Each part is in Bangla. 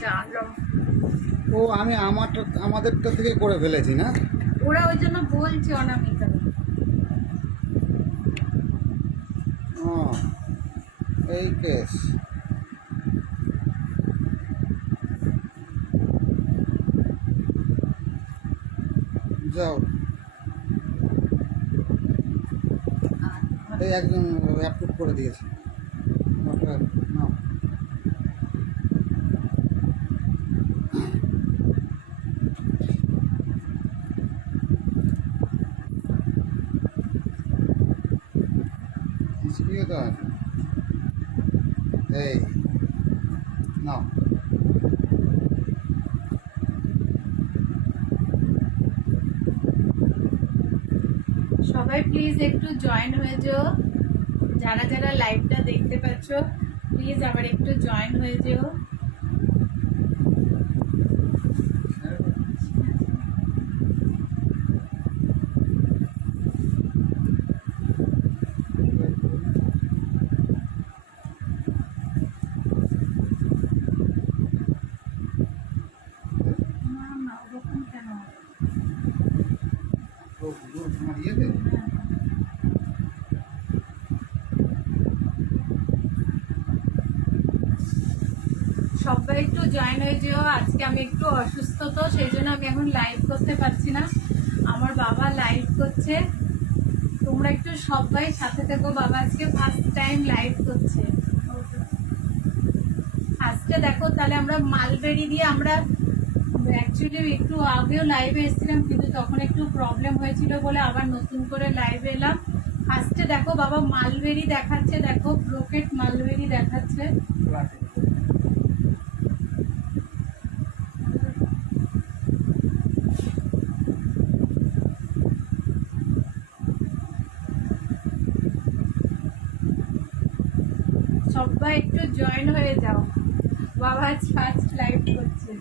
জানো ও আমি আমাদেরটা থেকে করে ফেলেছি না। ওরা ওই জন্য বলছে অনামিকা। ও এই কেস। যাও এই একজন অ্যাপ্রুভ করে দিয়েছে। নাও হিস্ট্রিও তো আছে। এই নাও সবাই প্লিজ একটু জয়েন হয়ে যাও, যারা যারা লাইভটা দেখতে পাচ্ছ প্লিজ আবার একটু জয়েন হয়ে যেও। না না ওরকম কেন হবে? তো তোমার ইয়েতে সবাই একটু জয়েন হয়ে যেও। আজকে আমি একটু অসুস্থ, তো সেই জন্য আমি এখন লাইভ করতে পারছি না। আমার বাবা লাইভ করছে, তোমরা একটু সবাই সাথে থেকো। বাবা আজকে ফার্স্ট টাইম লাইভ করছে। আজকে দেখো তাহলে আমরা মালবেরি দিয়ে আমরা অ্যাকচুয়ালি একটু আগেও লাইভে এসেছিলাম, কিন্তু তখন একটু প্রবলেম হয়েছিল বলে আবার নতুন করে লাইভে এলাম। ফার্স্টে দেখো বাবা মালবেরি দেখাচ্ছে, দেখো ব্রোকেট মালবেরি দেখাচ্ছে। সবাই একটু জয়েন হয়ে যাও, বাবা আজ ফার্স্ট লাইভ করছে।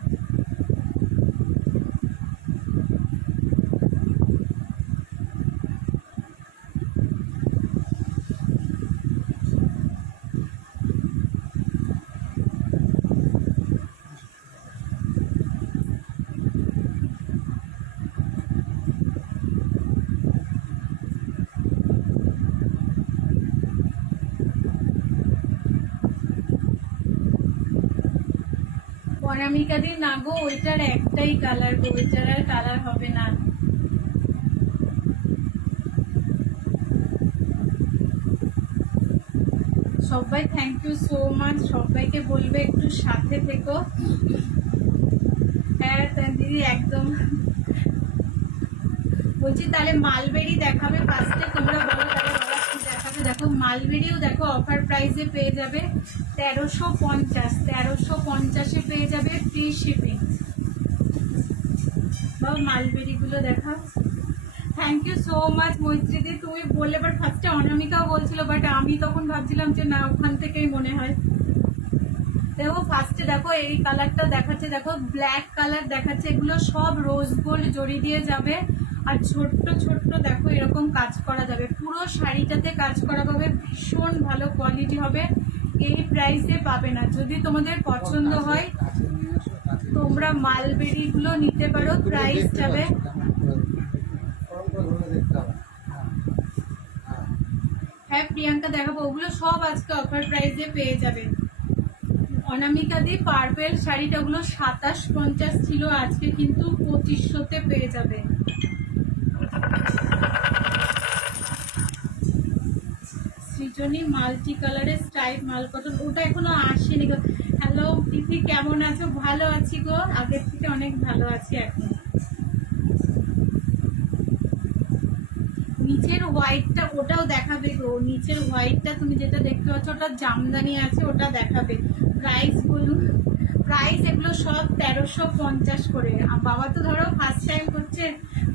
অনামিকা দি না গো, ওইটার একটাই কালার গো, ওইটার আর কালার হবে না। সবাই থ্যাংক ইউ সো মাচ, সবাইকে বলবে একটু সাথে থেকো। হ্যাঁ দিদি একদম বলছি, তাহলে মালবেরি দেখাবে ফার্স্টে, তোমরা বলো তাহলে বাবা কি দেখাবে। দেখো মালবেরিও দেখো অফার প্রাইসে পেয়ে যাবে 1350 পেয়ে যাবে ফ্রি শিপিং। বাবা মালবেরিগুলো দেখাও। থ্যাংক ইউ সো মাচ মৈত্রীদি, তুমি বললে, বাট ফার্স্টে অনামিকাও বলছিল, বাট আমি তখন ভাবছিলাম যে না ওখান থেকেই মনে হয়। দেখো ফার্স্টে দেখো এই কালারটা দেখাচ্ছে, দেখো ব্ল্যাক কালার দেখাচ্ছে, এগুলো সব রোজ গোল্ড জড়ি দিয়ে যাবে। আর ছোট্ট ছোট্ট দেখো এরকম কাজ করা যাবে, পুরো শাড়িটাতে কাজ করা হবে, ভীষণ ভালো কোয়ালিটি হবে। এই প্রাইসে পাবে না। যদি তোমাদের পছন্দ হয় তোমরা মালবেরি গুলো নিতে পারো, প্রাইস যাবে। হ্যাঁ প্রিয়াঙ্কা দেখাবো, ওগুলো সব আজকে অফার প্রাইসে পেয়ে যাবে। অনামিকা দি পার্পেল শাড়িটা ওগুলো 2750 ছিল, আজকে কিন্তু 2500-তে পেয়ে যাবে। সৃজনী মাল্টি কালারের স্টাইপ মাল কটন, ওটা এখনো আসেনি গো। হ্যালো তিথি, কেমন আছো? ভালো আছি গো, আগের থেকে অনেক ভালো আছি এখন। নিচের হোয়াইটটা ওটাও দেখাবে গো, নিচের হোয়াইটটা তুমি যেটা দেখতে পাচ্ছ ওটা জামদানি আছে, ওটা দেখাবে। প্রাইস বলুন, প্রাইস এগুলো সব 1350 করে। বাবা তো ধরো ফার্স্ট টাইম করছে,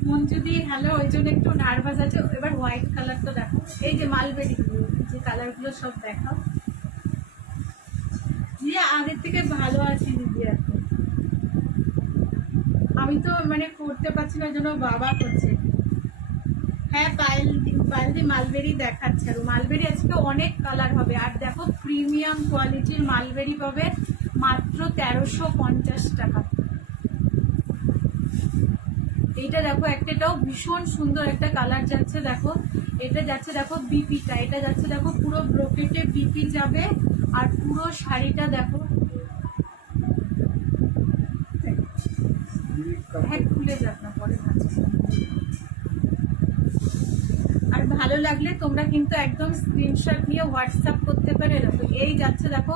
মন যদি হ্যালো ওই জন্য একটু নার্ভাস আছে। এবার হোয়াইট কালার তো দেখো, এই যে মালবেরিগুলো যে কালারগুলো সব দেখাও। দিদি আগের থেকে ভালো আছি দিদি এখন, আমি তো মানে করতে পারছি না, ওই জন্য বাবা করছে। হ্যাঁ পায়েলদি মালবেরি দেখাচ্ছে, আর মালবেরি আজকে অনেক কালার হবে। আর দেখো প্রিমিয়াম কোয়ালিটির মালবেরি পাবে মাত্র মাত্র 1350 টাকা। এইটা দেখো, একটাও ভীষণ সুন্দর একটা কালার যাচ্ছে, দেখো এটা যাচ্ছে দেখো বিপিটা, এটা যাচ্ছে দেখো পুরো ব্রোকেটে বিপি যাবে। আর পুরো শাড়িটা দেখো, হ্যাঁ খুলে যাক না পরে ভাঁজছি। আর ভালো লাগলে তোমরা কিন্তু একদম স্ক্রিনশট নিয়ে হোয়াটসঅ্যাপ করতে পারে। দেখো এই যাচ্ছে দেখো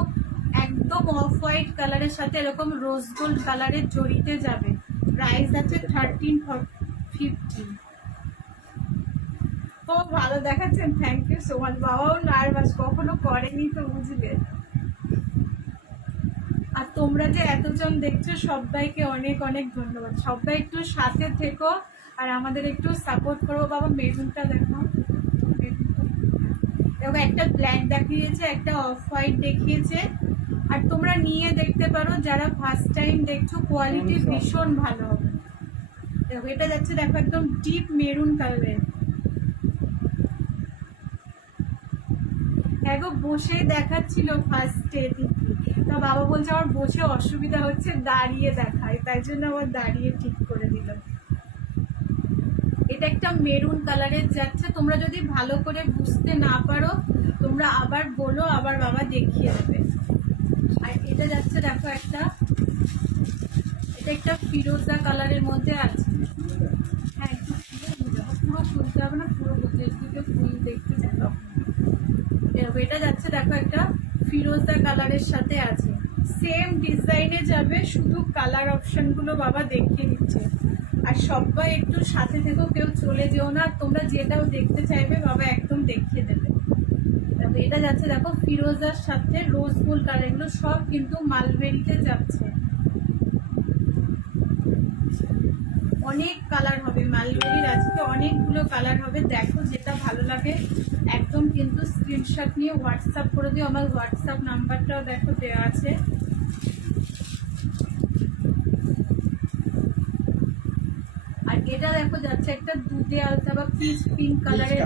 একদম অফ হোয়াইট কালারের সাথে এরকম রোজ গোল্ড কালারের জড়িতে যাবে। প্রাইস আছে 1350। ও ভালো দেখাচ্ছেন, থ্যাংক ইউ সো মাচ। বাবাও নার্ভাস, কখনো করেনি তো বুঝলে। আর তোমরা যে এতজন দেখছো সবাইকে অনেক অনেক ধন্যবাদ। সবাই একটু সাথে থেকো আর আমাদের একটু সাপোর্ট করো। বাবা মেরুনটা দেখো, দেখো একটা ব্ল্যাক দেখিয়েছে, একটা অফ হোয়াইট দেখিয়েছে। আর তোমরা নিয়ে দেখতে পারো, যারা ফার্স্ট টাইম দেখছো, কোয়ালিটি ভীষণ ভালো হবে। দেখো এটা যাচ্ছে দেখো একদম ডিপ মেরুন কালারের। হ্যাঁ গো, বসেই দেখাচ্ছিল ফার্স্টে তা বাবা বলছে আমার বসে অসুবিধা হচ্ছে, দাঁড়িয়ে দেখায়, তাই জন্য আবার দাঁড়িয়ে ঠিক করে দিল। এটা একটা মেরুন কালারের যাচ্ছে, তোমরা যদি ভালো করে বুঝতে না পারো তোমরা আবার বলো, আবার বাবা দেখিয়ে দেবে। আর এটা যাচ্ছে দেখো একটা, এটা একটা ফিরোজা কালারের মধ্যে আছে। হ্যাঁ একটু পুরো খুলতে হবে না, পুরো দিকে ফুল দেখতে চাই তখন। এটা যাচ্ছে দেখো একটা ফিরোজা কালারের সাথে আছে, সেম ডিজাইনে যাবে, শুধু কালার অপশন গুলো বাবা দেখিয়ে দিচ্ছে। আর সবাই একটু সাথে থেকেও, কেউ চলে যেও না, তোমরা যেটাও দেখতে চাইবে বাবা একদম দেখিয়ে দেবে। এটা যাচ্ছে দেখো ফিরোজার সাথে রোজ গোল্ড কালার, এগুলো সব কিন্তু মালবেরিতে যাচ্ছে। অনেক কালার হবে মালবেরির, আজকে অনেকগুলো কালার হবে। দেখো যেটা ভালো লাগে একদম কিন্তু স্ক্রিনশট নিয়ে হোয়াটসঅ্যাপ করে দিও। আমার হোয়াটসঅ্যাপ নাম্বারটাও দেখো দেওয়া আছে। আর এটা দেখো যাচ্ছে একটা দুধে আলতা বা পিচ পিঙ্ক কালারের।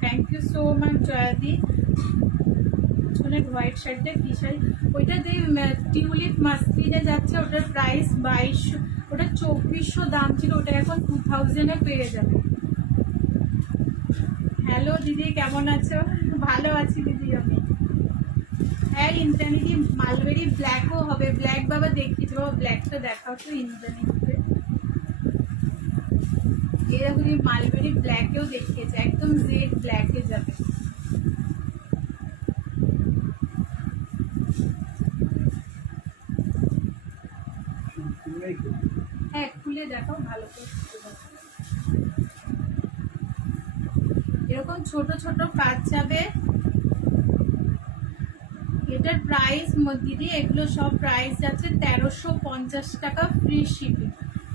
থ্যাংক ইউ সো মাচ জয়াদি। হোয়াইট শাড়িটা কি শাড়ি, ওইটা দিয়ে টিউলিপ মাসলিনে যাচ্ছে, ওটার প্রাইস 2200, ওটা 2400 দাম ছিল, ওটা এখন 2000-এ পেয়ে যাবে। হ্যালো দিদি, কেমন আছো? ভালো আছি দিদি আমি। হ্যাঁ ইন্দ্রাণীদি, মালবেরি ব্ল্যাকও হবে, ব্ল্যাক বাবা দেখিয়েছে, বাবা ব্ল্যাকটা দেখাও তো ইন্দ্রাণীদিকে। এরকম মালবেরি ব্ল্যাকেও দেখিয়েছে, একদম জেড ব্ল্যাকে যাবে। হ্যাঁ খুলে দেখাও ভালো করে। এরকম ছোট ছোট কাজ যাবে। এটার প্রাইস দিদি, এগুলো সব প্রাইস যাচ্ছে 1350 টাকা, ফ্রি শিপিং।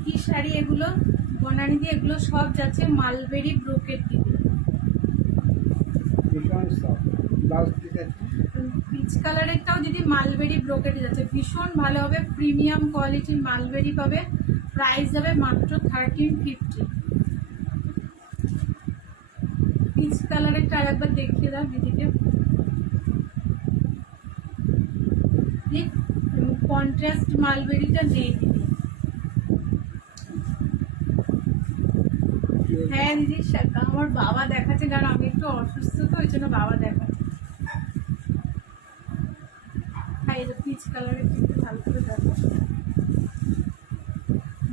কি শাড়ি এগুলো বনানি দিয়ে, এগুলো সব যাচ্ছে মালবেরি ব্রোকেট দিদি। পিচ কালারেরটাও যদি মালবেরি ব্রোকেট যাচ্ছে, ভীষণ ভালো হবে, প্রিমিয়াম কোয়ালিটির মালবেরি পাবে। প্রাইস যাবে মাত্র 1350। পিচ কালারেরটা আর একবার দেখিয়ে দাও দিদিকে। কন্ট্রাস্ট মালবেরিটা নেই দিদি। হ্যাঁ দিদি, আমার বাবা দেখাচ্ছে, কারণ আমি একটু অসুস্থ তো, ওই জন্য বাবা দেখাচ্ছে। হ্যাঁ এটা পিচ কালারের কিন্তু ভালো করে দেখো।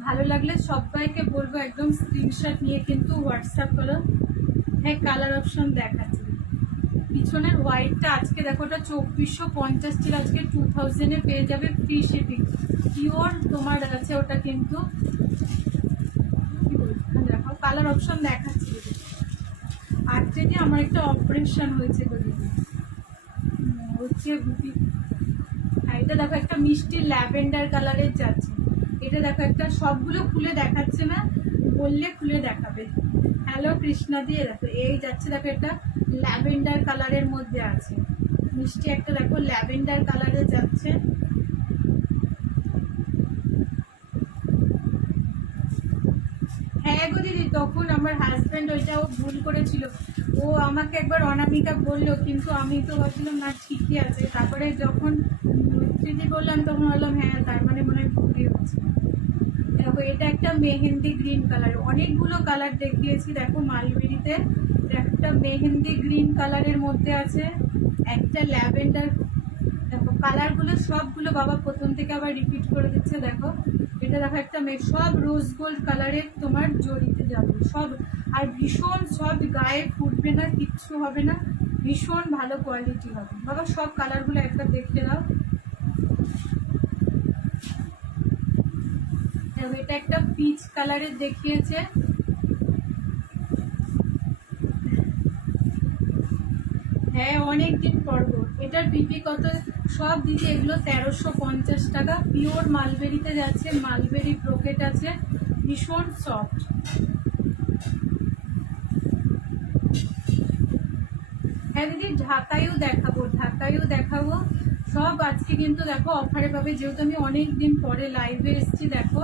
ভালো লাগলে সবাইকে বলবো একদম স্ক্রিনশট নিয়ে কিন্তু হোয়াটসঅ্যাপ করো। হ্যাঁ কালার অপশন দেখাচ্ছি। পিছনের হোয়াইটটা আজকে দেখো, ওটা 2450 ছিল, আজকে 2000-এ পেয়ে যাবে, ফ্রি শিপিং। পিওর তোমার আছে ওটা কিন্তু। দেখো কালার অপশন দেখাচ্ছি। আজকে যে আমার একটা অপারেশন হয়েছে হচ্ছে। হ্যাঁ এটা দেখো একটা মিষ্টি ল্যাভেন্ডার কালারের যাচ্ছে। এটা দেখো একটা, সবগুলো খুলে দেখাচ্ছে না, বললে খুলে দেখাবে। হ্যালো কৃষ্ণা দিয়ে দেখো, এই যাচ্ছে দেখো একটা ল্যাভেন্ডার কালারের মধ্যে আছে, মিষ্টি একটা দেখো ল্যাভেন্ডার কালারে যাচ্ছে। হ্যাঁ গো দিদি, তখন আমার হাজব্যান্ড ওইটা ও ভুল করেছিল, ও আমাকে একবার অনামিকা বললো, কিন্তু আমি তো ভাবছিলাম না ঠিকই আছে। তারপরে যখন মৈত্রীদি বললাম তখন বললাম হ্যাঁ তার মানে মনে হয় ভুলই হচ্ছে। দেখো এটা একটা মেহেন্দি গ্রিন কালার, অনেকগুলো কালার দেখিয়েছি দেখো মালবেরিতে। একটা মেহেন্দি গ্রিন কালারের মধ্যে আছে, একটা ল্যাভেন্ডার। দেখো কালারগুলো সবগুলো বাবা প্রথম থেকে আবার রিপিট করে দিচ্ছে। দেখো এটা দেখো একটা সব রোজ গোল্ড কালারের তোমার জড়িতে যাবে সব, আর ভীষণ সফট, গায়ে ফুটবে না, কিচ্ছু হবে না, ভীষণ ভালো কোয়ালিটি হবে বাবা। সব কালারগুলো একটা দেখে দাও। এটা একটা পিচ কালারের দেখিয়েছে, হ্যাঁ অনেকদিন পরব। এটার বিপি কত সব দিদি, এগুলো 1350 টাকা, পিওর মালবেরিতে যাচ্ছে, মালবেরি ব্রোকেট আছে, ভীষণ সফট। হ্যাঁ দিদি ঢাকাইও দেখাবো, ঢাকাইও দেখাবো সব। আজকে কিন্তু দেখো অফারে পাবে, যেহেতু আমি অনেক দিন পরে লাইভে এসেছি। দেখো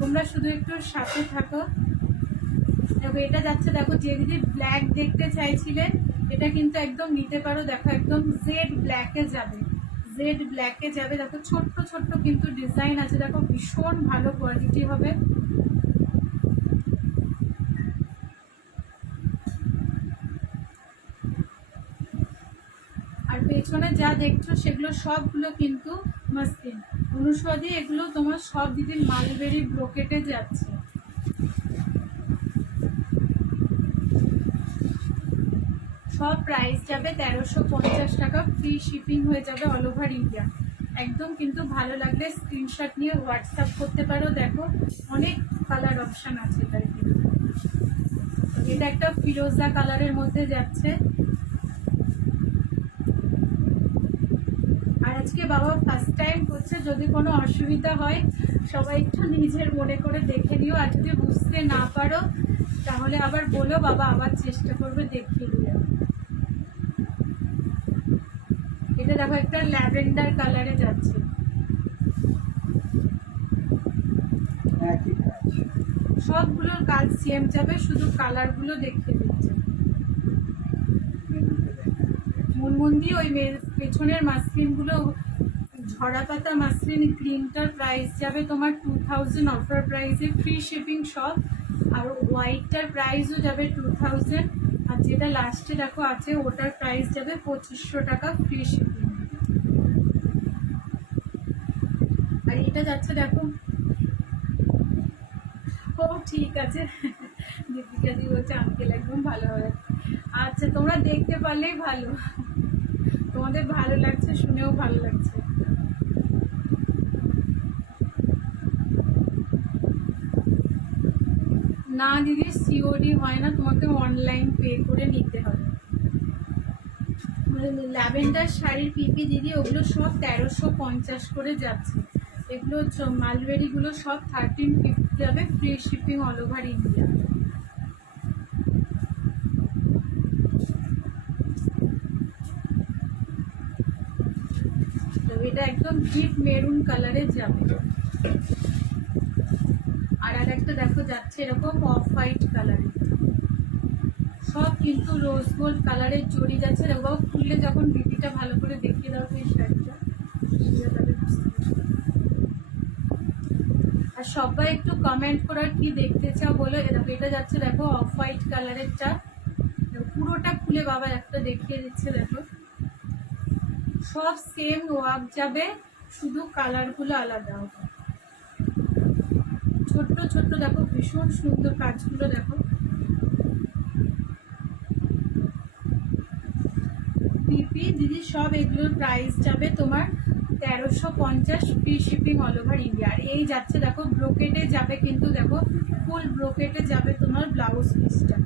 তোমরা শুধু একটু সাথে থাকো। দেখো এটা যাচ্ছে, দেখো যে দিদি ব্ল্যাক দেখতে চাইছিলেন এটা কিন্তু একদম নিতে পারো। দেখো একদম জেড ব্ল্যাকে যাবে, জেড ব্ল্যাকে যাবে। দেখো ছোট্ট ছোট্ট কিন্তু ডিজাইন আছে, দেখো ভীষণ ভালো কোয়ালিটি হবে। আর পেছনে যা দেখছো সেগুলো সবগুলো কিন্তু মাসলিন অনুষদী, এগুলো তোমার সব দিদি মালবেরি ব্রোকেটে যাচ্ছে। সব প্রাইস যাবে 1350 টাকা, ফ্রি শিপিং হয়ে যাবে অল ওভার ইন্ডিয়া। একদম কিন্তু ভালো লাগলে স্ক্রিনশট নিয়ে হোয়াটসঅ্যাপ করতে পারো। দেখো অনেক কালার অপশান আছে এটার কিন্তু। এটা একটা ফিরোজা কালারের মধ্যে যাচ্ছে। আর আজকে বাবা ফার্স্ট টাইম করছে, যদি কোনো অসুবিধা হয় সবাই একটু নিজের মনে করে দেখে নিও। আর যদি বুঝতে না পারো তাহলে আবার বলো, বাবা আবার চেষ্টা করবে দেখিয়ে দিও। এটা দেখো একটা ল্যাভেন্ডার কালারে যাচ্ছে, সবগুলোর কাজ সেম যাবে, শুধু কালারগুলো দেখিয়ে দিচ্ছে। মুনমুন্দি ওই পেছনের মাসলিনগুলো ঝরা পাতা মাসলিন গ্রিনটার প্রাইস যাবে তোমার 2000 অফার প্রাইসে, ফ্রি শিপিং সব। আর হোয়াইটটার প্রাইসও যাবে 2000, আর যেটা লাস্টে দেখো আছে ওটার প্রাইস যাবে 2500 টাকা, ফ্রি শিপিং। আর এটা যাচ্ছে দেখো, ও ঠিক আছে দীপিকা দি বলছে আঙ্কেল একদম ভালো হবে। আচ্ছা তোমরা দেখতে পারলেই ভালো, তোমাদের ভালো লাগছে শুনেও ভালো লাগছে। না দিদি সিওডি হয় না, তোমাকে অনলাইন পে করে নিতে হবে। ল্যাভেন্ডার শাড়ির পিপি দিদি ওগুলো সব 1350 করে যাচ্ছে। এগুলো মালবেরিগুলো সব 1350 যাবে, free shipping all over India. এটা একদম ডিপ মেরুন কালারে যাবে। আর একটা দেখো যাচ্ছে এরকম অফ হোয়াইট কালারে, সব কিন্তু রোজ গোল্ড কালারের জড়ি যাচ্ছে। দেখো খুললে যখন বিপিটা ভালো করে দেখিয়ে দাও তো এই শাড়িটা, আর সবাই একটু কমেন্ট করে কি দেখতে চাও বলো। দেখো এটা যাচ্ছে দেখো অফ হোয়াইট কালারেরটা, পুরোটা খুলে বাবা একটা দেখিয়ে দিচ্ছে। দেখো সব সেম ওয়ার্ক যাবে, শুধু কালারগুলো আলাদা হবে। ছোট্ট ছোট্ট দেখো ভীষণ সুন্দর কাজগুলো দেখো। পিপি দিদি সব এগুলোর প্রাইস যাবে তোমার 1350, free shipping all over India. আর এই যাচ্ছে দেখো ব্রোকেটে যাবে, কিন্তু দেখো ফুল ব্রোকেটে যাবে তোমার ব্লাউজ পিসটা।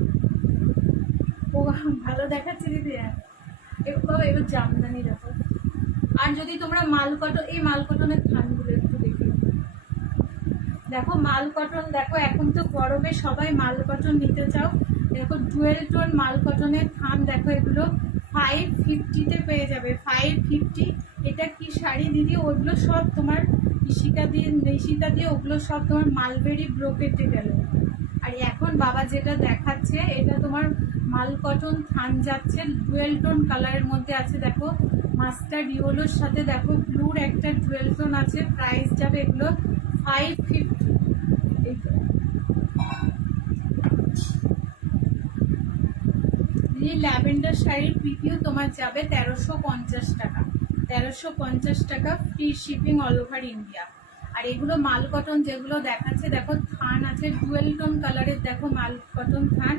ও ভালো দেখাচ্ছে দিদি, এবার জামদানি দেখো। আর যদি তোমরা মাল কটন, এই মাল কটনের থানগুলো একটু দেখে দেখো, মাল কটন দেখো, এখন তো গরমে সবাই মাল কটন নিতে চাও। দেখো ডুয়েল টোন মাল কটনের থান দেখো, এগুলো 550-তে পেয়ে যাবে, 550। এটা কি শাড়ি দিদি, ওগুলো সব তোমার নিশিতা দিয়ে ওগুলো সব তোমার মালবেরি ব্রোকেটে গেল। আর এখন বাবা যেটা দেখাচ্ছে এটা তোমার মাল কটন থান যাচ্ছে, ডুয়েল টোন কালারের মধ্যে আছে। দেখো মাস্টার্ড ইয়েলোর সাথে দেখো ব্লুর একটা ডুয়েল টোন আছে। প্রাইস যাবে এগুলো 550। এই ল্যাভেন্ডার শাড়ির পিপিও তোমার যাবে 1350 টাকা। 1350 টাকা, free shipping all over India. আর এগুলো মাল কটন যেগুলো দেখাচ্ছে দেখো থান আছে ডুয়েল টোন কালারের, দেখো মাল কটন থান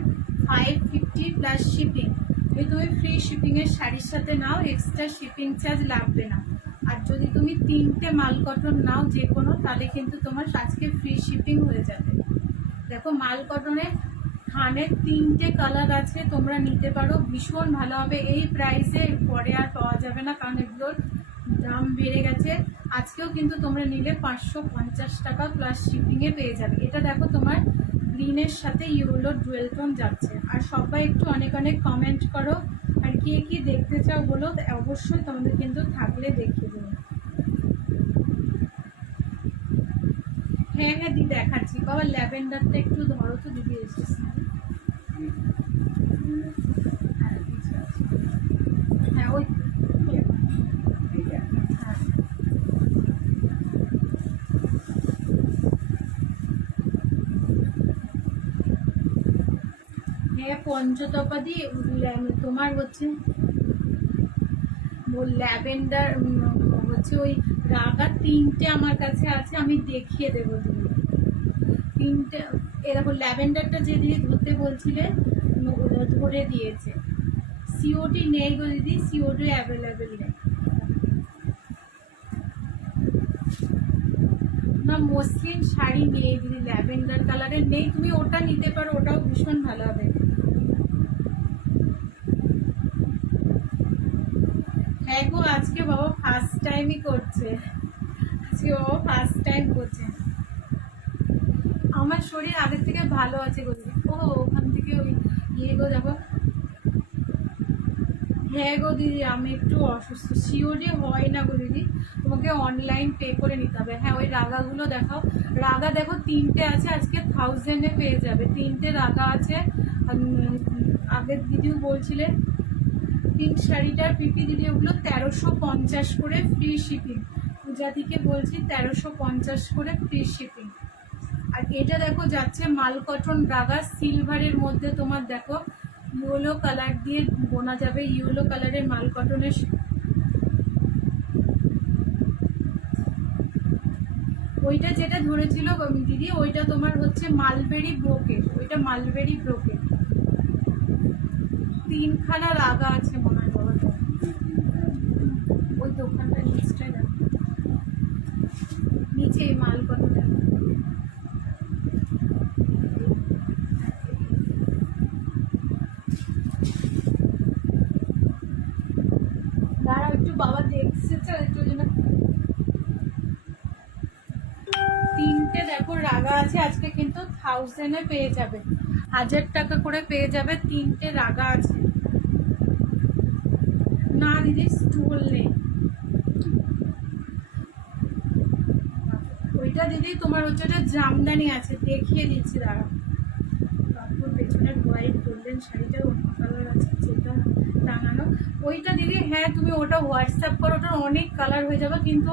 550 প্লাস শিপিং। যদি তুমি ফ্রি শিপিংয়ের শাড়ির সাথে নাও এক্সট্রা শিপিং চার্জ লাগবে না। আর যদি তুমি 3টে মাল কটন নাও যে কোনো, তাহলে কিন্তু তোমার আজকে ফ্রি শিপিং হয়ে যাবে। দেখো মাল কটনের থানের 3টে কালার আছে, তোমরা নিতে পারো, ভীষণ ভালো হবে। এই প্রাইসে পরে আর পাওয়া যাবে না, কারণ এগুলোর দাম বেড়ে গেছে। আজকেও কিন্তু তোমরা নিলে 550 টাকা প্লাস শিপিংয়ে পেয়ে যাবে। এটা দেখো তোমার গ্রিনের সাথে ইয়েলো ডুয়েল টোন যাচ্ছে। আর সবাই একটু অনেক অনেক কমেন্ট করো, আর কে কি দেখতে চাও বলো, অবশ্যই তোমাদের কিন্তু থাকলে দেখিয়ে দেবো। হ্যাঁ হ্যাঁ দিদি দেখাচ্ছি। বাবা ল্যাভেন্ডারটা একটু ধরো তো দিদি, এসেছে। হ্যাঁ ওই হ্যাঁ হ্যাঁ পঞ্চতপাদি তোমার হচ্ছে ল্যাভেন্ডার হচ্ছে ওই রাগা 3টে আমার কাছে আছে, আমি দেখিয়ে দেবো দিদি। 3টে এরকম ল্যাভেন্ডারটা যে দিদি ধরতে বলছিলে ধরে দিয়েছে। সিওডি নেই গো দিদি, সিওডি অ্যাভেলেবেল নেই না। মসলিন শাড়ি নেই দিদি, ল্যাভেন্ডার কালারের নেই। তুমি ওটা নিতে পারো, ওটাও ভীষণ ভালো হবে। হ্যাঁ গো আজকে বাবা ফার্স্ট টাইমই করছে, আজকে বাবা ফার্স্ট টাইম করছে। আমার শরীর আগের থেকে ভালো আছে গো দিদি। ও ওখান থেকে ওই ইয়ে গো দেখো। হ্যাঁ গো দিদি আমি একটু অসুস্থ, সিওডি হয় না গো দিদি, তোমাকে অনলাইন পে করে নিতে হবে। হ্যাঁ ওই রাগাগুলো দেখাও। রাগা দেখো 3টে আছে, আজকে 1000-এ পেয়ে যাবে। 3টে রাগা আছে। আগের দিদিও বলছিলে পিঙ্ক শাড়িটার পিপি দিদি, ওগুলো 1350 করে ফ্রি শিপিং। পূজা দিকে বলছি 1350 করে ফ্রি শিপিং। আর এটা দেখো যাচ্ছে মাল কটন রাগা সিলভারের মধ্যে, তোমার দেখো ইয়েলো কালার দিয়ে বোনা যাবে, ইয়েলো কালারের মাল কটনের। ওইটা যেটা ধরেছিল দিদি ওইটা তোমার হচ্ছে মালবেরি ব্রোকেট, ওইটা মালবেরি ব্রোকেট। 3খানা রাগা আছে মনে হয় বাবা। ওই দোকানটা নিচটাই দেখো, নিচে এই মাল কটন দেখো। দাঁড়াও একটু বাবা দেখছে তো একটু জন্য। 3টে দেখো রাগা আছে, আজকে কিন্তু 1000-এ পেয়ে যাবে, 1000 টাকা করে পেয়ে যাবে। 3টে রাগা আছে। না দিদি স্টুল নেই ওইটা দিদি, তোমার হচ্ছে ওটা জামদানি আছে, দেখিয়ে দিচ্ছি দাঁড়া। তারপর পেছনের হোয়াইট গোল্ডেন শাড়িটার অন্য কালার আছে যেটা টাঙানো, ওইটা দিদি। হ্যাঁ তুমি ওটা হোয়াটসঅ্যাপ করো, ওটার অনেক কালার হয়ে যাবে, কিন্তু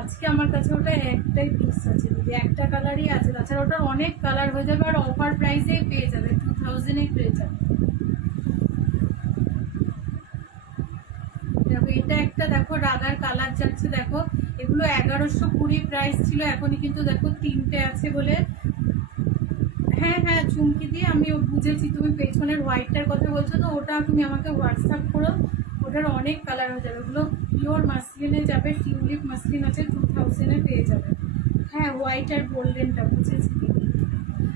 আজকে আমার কাছে ওটা একটাই পিস আছে দিদি, একটা কালারই আছে। তাছাড়া ওটার অনেক কালার হয়ে যাবে, আর অফার প্রাইসেই পেয়ে যাবে, 2000-এই পেয়ে যাবে। দেখো এটা একটা দেখো রাগার কালার যাচ্ছে দেখো, এগুলো 1120 প্রাইস ছিল, এখনই কিন্তু দেখো 3টে আছে বলে। হ্যাঁ হ্যাঁ চুমকি দিয়ে আমি বুঝেছি, তুমি পেছনের হোয়াইটটার কথা বলছো তো, ওটা তুমি আমাকে হোয়াটসঅ্যাপ করো, ওটার অনেক কালার হয়ে যাবে। ওগুলো পিওর মাসলিনে যাবে, টিউলিপ মাসলিন আছে, 2000-এ পেয়ে যাবে। হ্যাঁ হোয়াইট আর গোল্ডেনটা বুঝেছি।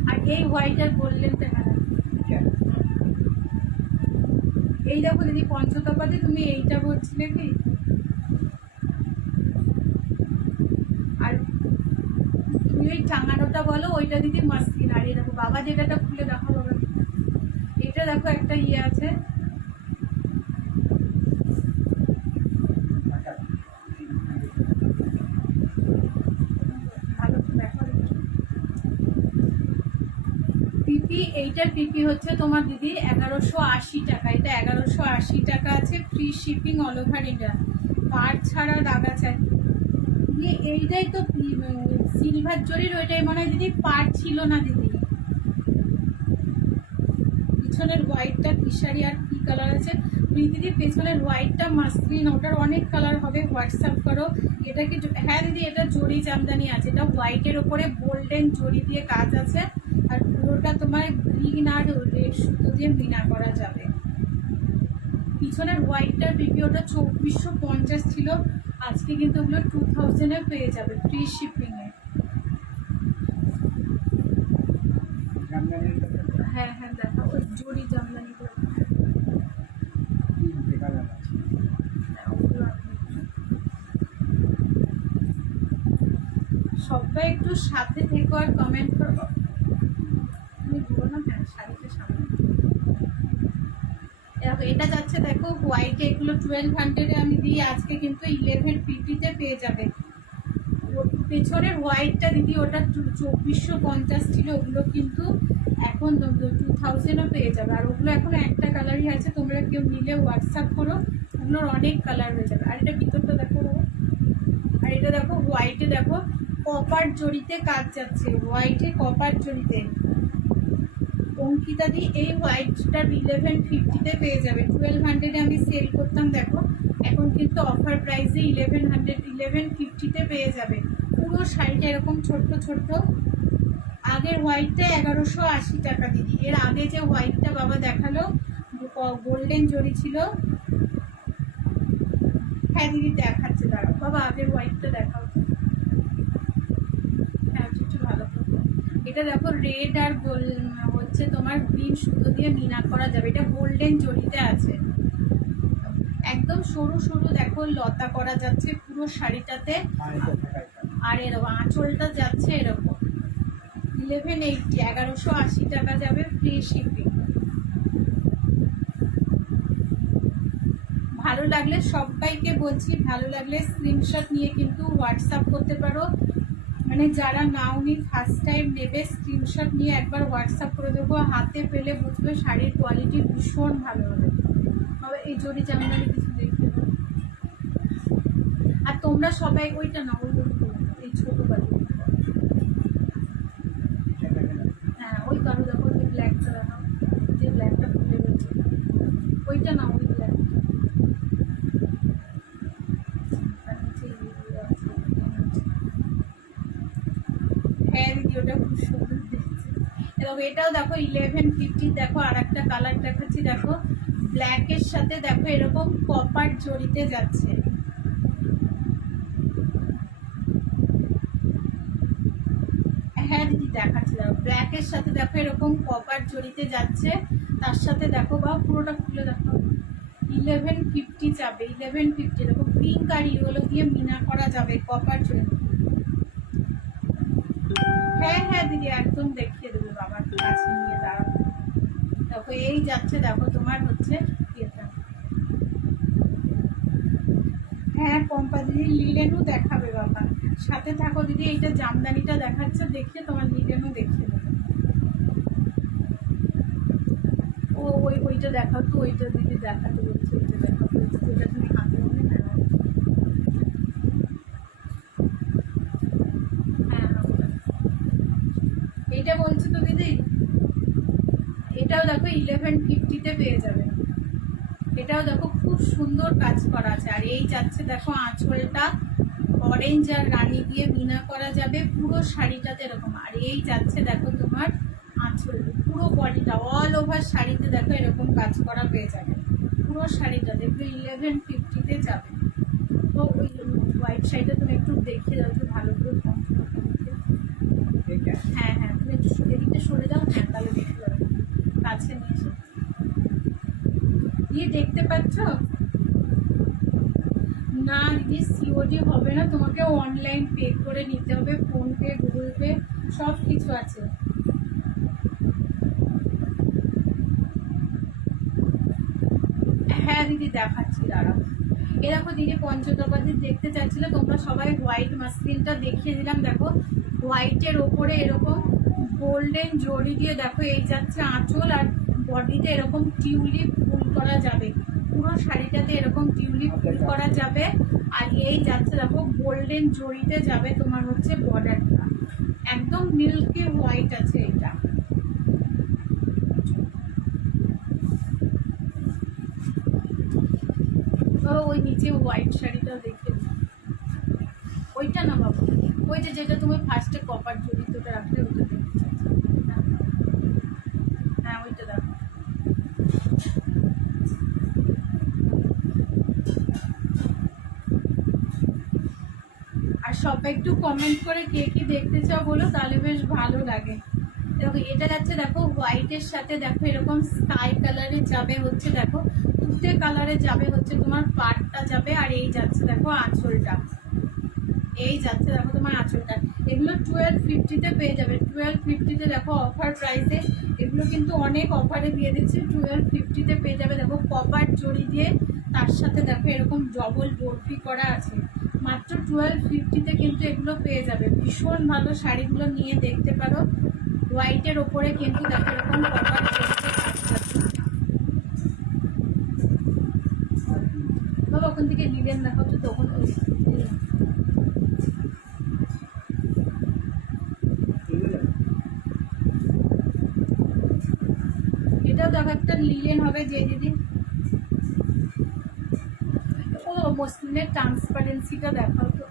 আর এই হোয়াইট আর গোল্ডেনটা হ্যাঁ এই দেখো দিদি পঞ্চতপাতে, তুমি এইটা বলছিলে কি? আর তুমি ওই টাঙানোটা বলো, ওইটা দিদি মাসলিন। আর এই দেখো বাবা যেটাটা খুলে দেখো বাবা, এটা দেখো একটা ইয়ে আছে, পিপি, এইটার পিপি হচ্ছে তোমার দিদি 1180 টাকা। এটা 1180 টাকা আছে, free shipping all over India, পার ছাড়া দাগ আছে। দিয়ে এইটাই তো সিলভার জরির, ওইটাই মনে হয় দিদি পার ছিল না দিদি। পিছনের হোয়াইটটা কিশারি আর কি কালার আছে দিদি? পেছনের হোয়াইটটা মাসলিন, ওটার অনেক কালার হবে, হোয়াটসঅ্যাপ করো। এটা কি? হ্যাঁ দিদি, এটা জরি জামদানি আছে, এটা হোয়াইটের ওপরে গোল্ডেন জরি দিয়ে কাজ আছে, আর পুরোটা তোমার গ্রিন আর রেড সুতো দিয়ে মিনা করা যাবে। পিছনের হোয়াইটটার পিপি ওটা 2450 ছিল, আজকে কিন্তু ওগুলো 2000-এ পেয়ে যাবে ফ্রি শিপিংয়ে। হ্যাঁ হ্যাঁ দেখা, ওই জরি জামদানি সবাই একটু সাথে থেকো আর কমেন্ট করো। তুমি বলো না, হ্যাঁ শাড়িতে সামনে এটা যাচ্ছে দেখো হোয়াইটে, এগুলো 1200-এ আমি দিই, আজকে কিন্তু 1150-তে পেয়ে যাবে। পেছনের হোয়াইটটা দিদি ওটা 2450 ছিল, ওগুলো কিন্তু এখন 2000-এ পেয়ে যাবে। আর ওগুলো এখন একটা কালারই আছে, তোমরা কেউ নিলে হোয়াটসঅ্যাপ করো, ওগুলোর অনেক কালার হয়ে যাবে। আর এটা ভিতরটা দেখো, আর এটা দেখো হোয়াইটে, দেখো কপার জড়িতে কাজ যাচ্ছে, হোয়াইটে কপার জড়িতে। অঙ্কিতা দি এই হোয়াইটটার 1150-তে পেয়ে যাবে। 1200-এ আমি সেল করতাম, দেখো এখন কিন্তু অফার প্রাইসে 1150-তে পেয়ে যাবে। পুরো শাড়িটা এরকম ছোট্ট ছোট্ট। আগের হোয়াইটটা 1180 টাকা দিদি। এর আগে যে হোয়াইটটা বাবা দেখালো গোল্ডেন জরি ছিল, হ্যাঁ দিদি দেখাচ্ছে, দাঁড়াও বাবা আগের হোয়াইটটা দেখাও। হ্যাঁ একটু ভালো করে। এটা দেখো রেড আর হচ্ছে তোমার গ্রিন সুতো দিয়ে মিনা করা যাবে, এটা গোল্ডেন জরিতে আছে, একদম সরু সরু দেখো লতা করা যাচ্ছে পুরো শাড়িটাতে। আর এরকম আঁচলটা যাচ্ছে এরকম 1180, 1180 টাকা যাবে ফ্রি শিপিং। ভালো লাগলে সবাইকে বলছি, ভালো লাগলে স্ক্রিনশট নিয়ে কিন্তু হোয়াটসঅ্যাপ করতে পারো। মানে যারা নাওনি ফার্স্ট টাইম নেবে, স্ক্রিনশট নিয়ে একবার হোয়াটসঅ্যাপ করে দেবো, হাতে পেলে বুঝবে শাড়ির কোয়ালিটি ভীষণ ভালো হবে। এই জরি জামদানি কিছু দেখতে পাবো। আর তোমরা সবাই ওইটা না, ওই এই ছোট বাড়ি, হ্যাঁ ওই কারো দেখো ওই ব্ল্যাকটা দেখাও, যে ব্ল্যাকটা ফুলে গেছে ওইটা না, ওই ব্ল্যাক। হ্যাঁ দিদি ওটা খুব সুন্দর দেখছে। এবং এটাও দেখো 1150, দেখো আর একটা কালার দেখাচ্ছি, দেখো ব্ল্যাকের সাথে দেখো এরকম কপার জড়িতে যাচ্ছে। হ্যাঁ দিদি দেখাচ্ছি, দেখো ব্ল্যাকের সাথে দেখো এরকম কপার জড়িতে যাচ্ছে, তার সাথে দেখো বা পুরোটা খুলে দেখো 1150 যাবে। 1150 দেখো পিঙ্ক আর ইয়েলো দিয়ে মিনা করা যাবে কপার জড়ি। হ্যাঁ হ্যাঁ দিদি একদম দেখিয়ে দেবে, বাবার কাছে নিয়ে দাঁড়াবো। দেখো এই যাচ্ছে, দেখো তোমার হচ্ছে এটা, হ্যাঁ পম্পা দিদি লিলেনও দেখাবে বাবা, সাথে থাকো দিদি। এইটা জামদানিটা দেখাচ্ছে, দেখিয়ে তোমার লিলেনও দেখিয়ে দেবে। ওইটা দেখাও তো, ওইটা দিদি দেখাতে বলছে, ওইটা দেখাও, যেটা তুমি হাতে নিয়ে নেও। হ্যাঁ এইটা বলছি তো দিদি, এটাও দেখো 1150-তে পেয়ে যাবে। এটাও দেখো খুব সুন্দর কাজ করা আছে। আর এই যাচ্ছে দেখো আঁচলটা অরেঞ্জ আর রানী দিয়ে মিনা করা যাবে পুরো শাড়িটাতে এরকম। আর এই যাচ্ছে দেখো তোমার আঁচল, পুরো বডিটা অল ওভার শাড়িতে দেখো এরকম কাজ করা পেয়ে যাবে পুরো শাড়িটা, দেখবে 1150-তে যাবে। তো ওই হোয়াইট শাড়িটা তুমি একটু দেখিয়ে দাও একটু ভালো করে, হ্যাঁ হ্যাঁ তুমি একটু এদিকটা সরে যাও, হ্যাঁ তাহলে দেখে যাবে, কাছে নিয়ে এসে দিয়ে দেখতে পাচ্ছ না দিদি? সিওডি হবে না, তোমাকে অনলাইন পে করে নিতে হবে, ফোনপে গুগল পে সব কিছু আছে। হ্যাঁ দিদি দেখাচ্ছি, দাঁড়াও। এরকম দিদি পঞ্চতপাদি দেখতে চাচ্ছিল, তোমরা সবাই হোয়াইট মাসলিনটা দেখিয়ে দিলাম। দেখো হোয়াইটের ওপরে এরকম গোল্ডেন জড়ি দিয়ে দেখো এই যাচ্ছে আঁচল, আর বডিতে এরকম টিউলিপ ফুল করা যাবে, পুরো শাড়িটাতে এরকম টিউলিপ ফুল করা যাবে। আর এই যাচ্ছে দেখো গোল্ডেন জড়িতে যাবে তোমার হচ্ছে বর্ডারটা, একদম মিল্কি হোয়াইট আছে এটা। ওই নিচে হোয়াইট শাড়িটা দেখে ওইটা না বাবা, ওই যে যেটা তুমি ফার্স্টে কপার জড়িত ওটা রাখলে ওটা দেখতে চাচ্ছি। হ্যাঁ ওইটা দেখো। আর সবাই একটু কমেন্ট করে কে কি দেখতে চাও বলো, তাহলে বেশ ভালো লাগে। দেখো এটা যাচ্ছে দেখো হোয়াইটের সাথে দেখো এরকম স্কাই কালারে যাবে হচ্ছে দেখো তুতে কালারে যাবে হচ্ছে তোমার পাটটা যাবে, আর এই যাচ্ছে দেখো আঁচলটা, এই যাচ্ছে দেখো তোমার আঁচলটা। এগুলো 1250-তে পেয়ে যাবে, 1250-তে দেখো অফার প্রাইসে, এগুলো কিন্তু অনেক অফারে দিয়ে দিচ্ছে, 1250-তে পেয়ে যাবে। দেখো কপার জড়ি দিয়ে তার সাথে দেখো এরকম ডবল বরফি করা আছে, মাত্র 1250-তে কিন্তু এগুলো পেয়ে যাবে। ভীষণ ভালো, শাড়িগুলো নিয়ে দেখতে পারো। হোয়াইটের ওপরে কিন্তু দেখো এরকম কপার জড়িতে বাবা ওখান থেকে লিলেন দেখো তো তখন এটাও দেখো একটা লিলেন হবে যে দিদি। ও মসলিনের ট্রান্সপারেন্সিটা দেখাও তো,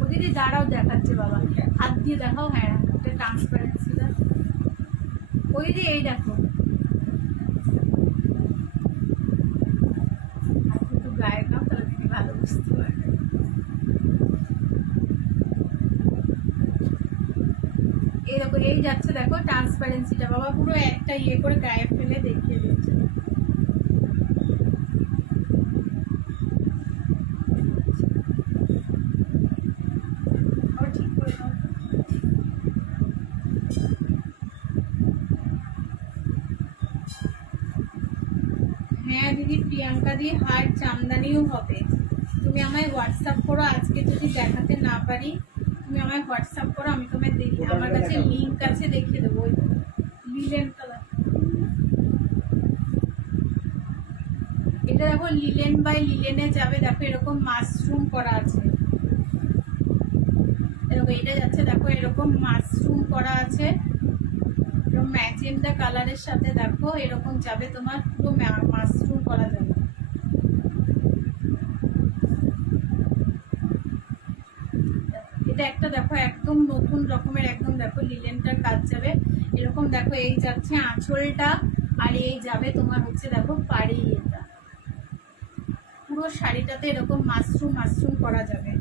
ও দিদি দাঁড়াও দেখাচ্ছে বাবা, হাত দিয়ে দেখাও। হ্যাঁ এটা ট্রান্সপারেন্সিটা, ওই দিদি এই দেখো একটু গায়ে দাও তাহলে দিদি ভালো বুঝতে পারবে। এই দেখো এই যাচ্ছে দেখো ট্রান্সপারেন্সিটা বাবা, পুরো একটা ইয়ে করে গায়ে ফেলে দেখিয়ে দিচ্ছে। ঠিক করে দাও। হ্যাঁ দিদি প্রিয়াঙ্কা দিয়ে হার চামদানিও হবে, তুমি আমায় হোয়াটসঅ্যাপ করো, আজকে যদি দেখাতে না পারি তুমি আমায় হোয়াটসঅ্যাপ করো, আমি তোমায় দেখি, আমার কাছে লিঙ্ক আছে দেখিয়ে দেবো। ওই লিলেন কালার, এটা দেখো লিলেন বাই লিলেনে যাবে, দেখো এরকম মাশরুম করা আছে, দেখো এটা যাচ্ছে দেখো এরকম মাশরুম করা আছে, ম্যাজেন্টা কালারের সাথে দেখো এরকম যাবে তোমার, পুরো মাশরুম করা যাবে। এটা একটা দেখো একদম নতুন রকমের, একদম দেখো লিলেনটার কাজ যাবে এরকম, দেখো এই যাচ্ছে আঁচলটা, আর এই যাবে তোমার হচ্ছে দেখো পাড়ি, এটা পুরো শাড়িটাতে এরকম মাশরুম মাশরুম করা যাবে।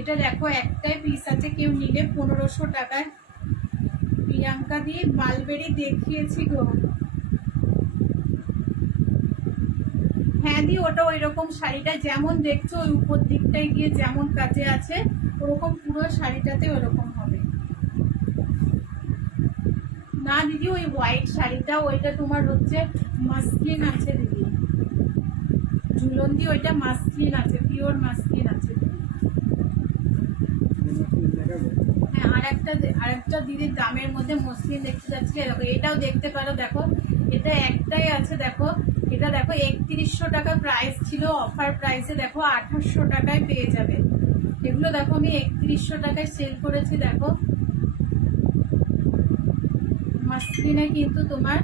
এটা দেখো একটাই পিস আছে, কেউ নিলে 1500 টাকায়। প্রিয়াঙ্কা দিয়ে মালবেরি দেখিয়েছি গো। হ্যাঁ দি ওটা ওই রকম শাড়িটা যেমন দেখছো ওই উপর দিকটায় গিয়ে যেমন কাজে আছে ওরকম পুরো শাড়িটাতে ওরকম হবে না দিদি। ওই হোয়াইট শাড়িটা ওইটা তোমার হচ্ছে মাসলিন আছে দিদি, ঝুলন্দি ওইটা মাসলিন আছে, পিওর মাসলিন আছে। হ্যাঁ আরেকটা দিদির দামের মধ্যে মসলিন দেখতে যাচ্ছি, দেখো এটাও দেখতে পারো, দেখো এটা একটাই আছে, দেখো এটা দেখো 3100 টাকা প্রাইস ছিল, অফার প্রাইসে দেখো 2800 টাকায় পেয়ে যাবে। এগুলো দেখো আমি 3100 টাকায় সেল করেছি, দেখো মাসলিনে কিন্তু তোমার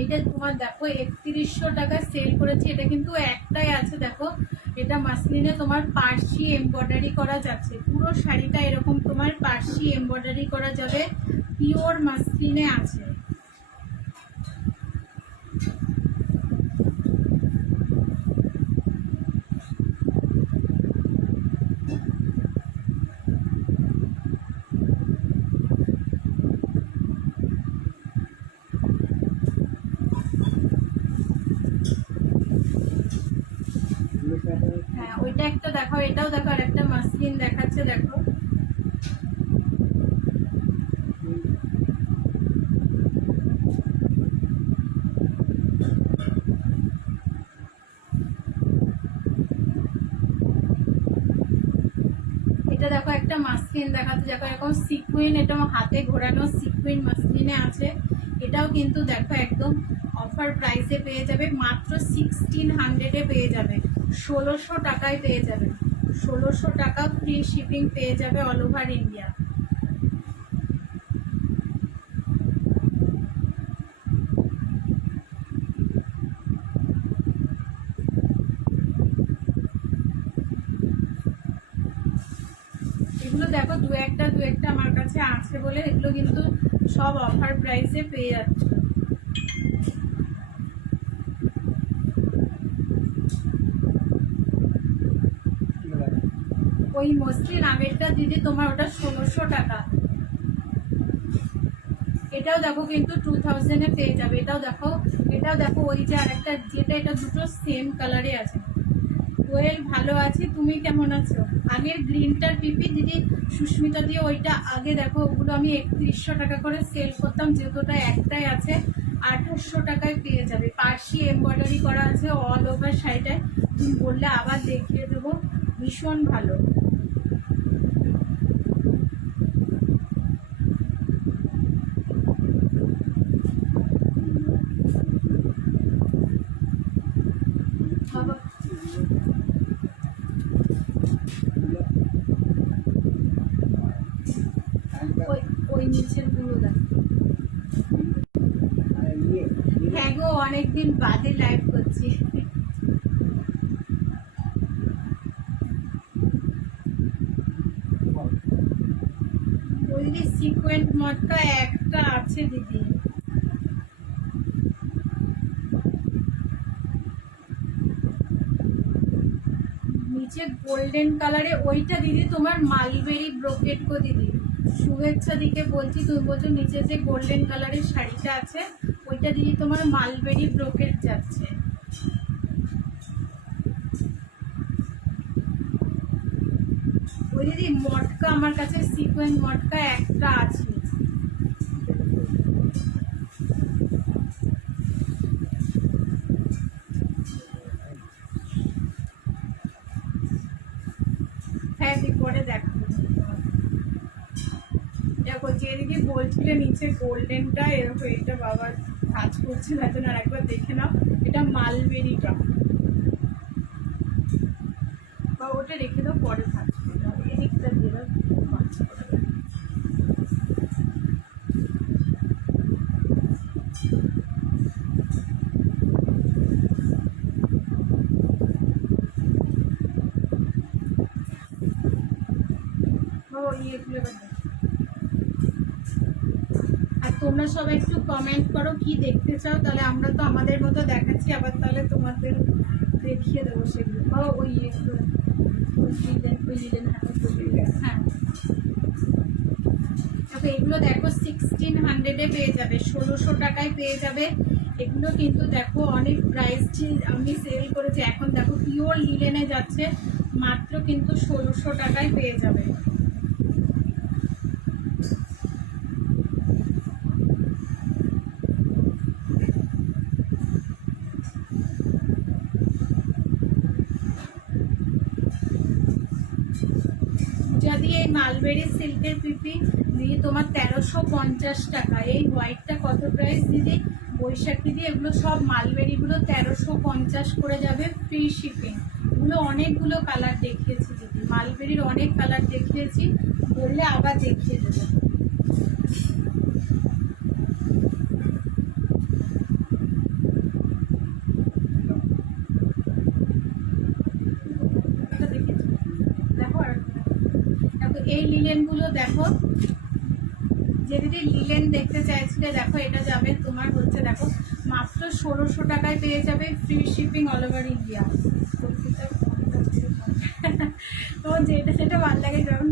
এইটা তোমার দেখো 3100 টাকা সেল করেছি, এটা কিন্তু একটাই আছে, দেখো এটা মাসলিনে তোমার পার্সি এমব্রয়ডারি করা যাচ্ছে, পুরো শাড়িটা এরকম তোমার পার্সি এমব্রয়ডারি করা যাবে, পিওর মাসলিনে আছে। হ্যাঁ ওইটা একটা দেখো, এটাও দেখো আর একটা মাসলিন দেখাচ্ছে, দেখো এটা দেখো একটা মাস্কিন দেখাতে, দেখো এরকম সিকুইন, এটা হাতে ঘোরানো সিকুইন মাস্কিনে আছে। এটাও কিন্তু দেখো একদম অফার প্রাইসে পেয়ে যাবে, মাত্র 1600 পেয়ে যাবে, 1600 টাকায় পেয়ে যাবে, 1600 টাকা ফ্রি শিপিং পেয়ে যাবে অল ওভার ইন্ডিয়া। এগুলো দেখো দু একটা আমার কাছে আছে বলে এগুলো কিন্তু সব অফার প্রাইসে পেয়ে যাচ্ছে। ওই মসৃণ আগেরটা দিদি তোমার ওটা 1600 টাকা। এটাও দেখো কিন্তু 2000 এ পেয়ে যাবে। এটাও দেখো ওই যে আরেকটা যেটা, এটা দুটো সেম কালারে আছে। ওয়েল ভালো আছি, তুমি কেমন আছো? আগের গ্রিনটার পিপি দিদি সুস্মিতা দিয়ে ওইটা আগে দেখো, ওগুলো আমি 3100 টাকা করে সেল করতাম, যেহেতু ওটা একটাই আছে 2800 টাকায় পেয়ে যাবে। পার্সি এমব্রয়ডারি করা আছে অল ওভার শাড়িটায়, তুমি বললে আবার দেখিয়ে দেবো, ভীষণ ভালো। বাবা ওই নিচের গুলো দেখো। হ্যাঁ গো, অনেকদিন বাদে লাইভ করছি। ওই দিদি সিকোয়েন্ট মটকা একটা আছে দিদি। নিচে গোল্ডেন কালারে ওইটা দিদি তোমার মালবেরি ব্রোকেট গো দিদি। শুভেচ্ছা দিকে বলছি, তুমি বলছো নিচে যে গোল্ডেন কালারের শাড়িটা আছে ওইটা দিদি তোমার মালবেরি ব্রোকেট যাচ্ছে। ওই দিদি মটকা আমার কাছে সিকোয়েন্স মটকা একটা আছে। হ্যাঁ পরে দেখো, দেখো যে দিদি বলছিলে নিচে গোল্ডেনটা এরকম, এটা বাবার কাজ করছে তার জন্য আর একবার দেখে নাও। এটা মালবেরিটা, বা ওটা রেখে দাও, পরে থাকবে, এদিকটা দিয়ে দাও। আর তোমরা সবাই একটু কমেন্ট করো কি দেখতে চাও, তাহলে আমরা তো আমাদের মতো দেখাচ্ছি, আবার তাহলে তোমাদের দেখিয়ে দেবো সেগুলো। ওই হ্যাঁ এগুলো দেখো 1600 পেয়ে যাবে, 1600 টাকায় পেয়ে যাবে। এগুলো কিন্তু দেখো অনেক প্রাইস আমি সেল করেছি, এখন দেখো পিওর লিলেনে যাচ্ছে, মাত্র কিন্তু 1600 টাকায় পেয়ে যাবে। যদি এই মালবেরি সিল্কের পিপি দিয়ে তোমার 1350 টাকা। এই হোয়াইটটা কত প্রাইস দিদি? বৈশাখী দিয়ে এগুলো সব মালবেরিগুলো 1350 করে যাবে, ফ্রি শিপিং। এগুলো অনেকগুলো কালার দেখিয়েছি দিদি, মালবেরির অনেক কালার দেখিয়েছি, বললে আবার দেখিয়ে দেবো। এই লিলেনগুলো দেখো, যে দিদি লিলেন দেখতে চাইছিলে দেখো, এটা যাবে তোমার হচ্ছে দেখো মাত্র 1600 টাকায় পেয়ে যাবে, free shipping all over India. তো যেটা সেটা ভালো লাগে যেমন।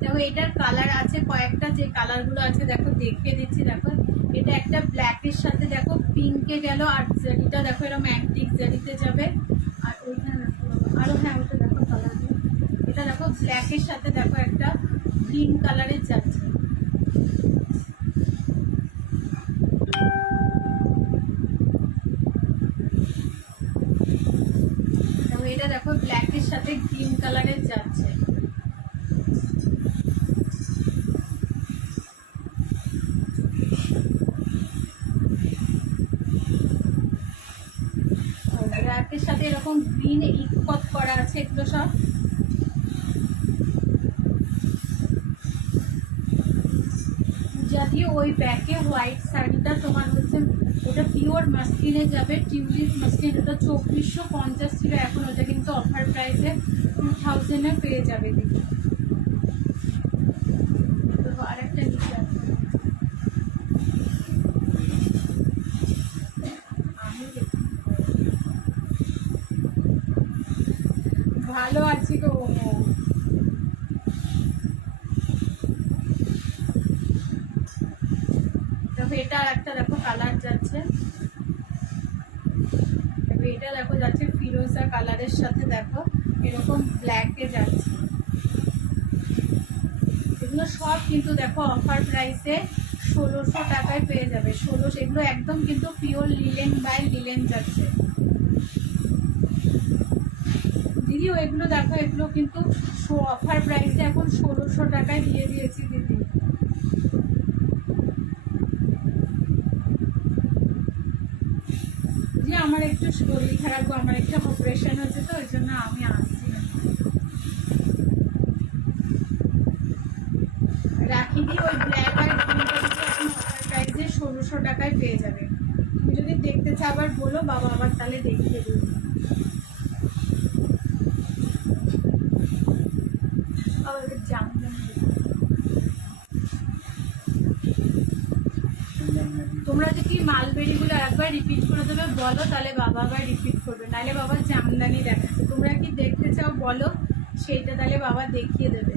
দেখো এটার কালার আছে কয়েকটা, যে কালারগুলো আছে দেখো দেখিয়ে দিচ্ছি। দেখো এটা একটা ব্ল্যাকের সাথে দেখো পিঙ্কে গেল, আর জারিটা দেখো এরকম অ্যান্টিক জারিতে যাবে। আর ওইখানে দেখো আরো, হ্যাঁ ওটা দেখো কালার, এটা দেখো ব্ল্যাকের সাথে দেখো একটা গ্রিন কালারের যাচ্ছে। দেখো ব্ল্যাকের সাথে গ্রিন কালারের যাচ্ছে। ব্ল্যাকের সাথে এরকম গ্রিন ইকট করা আছে, এগুলো সব যদিও ওই ব্যাকে হোয়াইট শাড়িটা তোমার হচ্ছে ওটা পিওর মাসলিনে যাবে, টিউলিপ মাসলিন, ওটা 2450 ছিল, এখন ওটা কিন্তু অফার প্রাইসে 2000-এ পেয়ে যাবে দিদি। তো আর একটা নিচে আছে, ভালো আছি গো। দেখো এটা আর একটা দেখো কালার যাচ্ছে, এটা দেখো যাচ্ছে ফিরোজা কালারের সাথে, দেখো এরকম ব্ল্যাকে যাচ্ছে। এগুলো সব কিন্তু দেখো অফার প্রাইসে 1600 টাকায় পেয়ে যাবে। 1600, এগুলো একদম কিন্তু পিওর লিলেন বাই লিলেন যাচ্ছে দিদি। এগুলো দেখো, এগুলো কিন্তু অফার প্রাইসে এখন 1600 টাকায় দিয়ে দিয়েছি দিদি। যে আমার একটু শরীর খারাপ, আমার একটা অপারেশন হচ্ছে, তো ওই জন্য আমি আসছি না। রাখি দিয়ে ওই ব্ল্যাক আর গ্রিনটা এখন অফার প্রাইসে 1600 টাকায় পেয়ে যাবে। তুমি যদি দেখতে চাও আবার বলো, বাবা আবার তাহলে দেখিয়ে দেবো। তোমরা যদি মালবেরি গুলো একবার রিপিট করে দেবে বলো, তাহলে বাবা আবার রিপিট করবে, নাহলে বাবা জামদানি দেখাচ্ছে। তোমরা কি দেখতে চাও বলো, সেইটা তাহলে বাবা দেখিয়ে দেবে।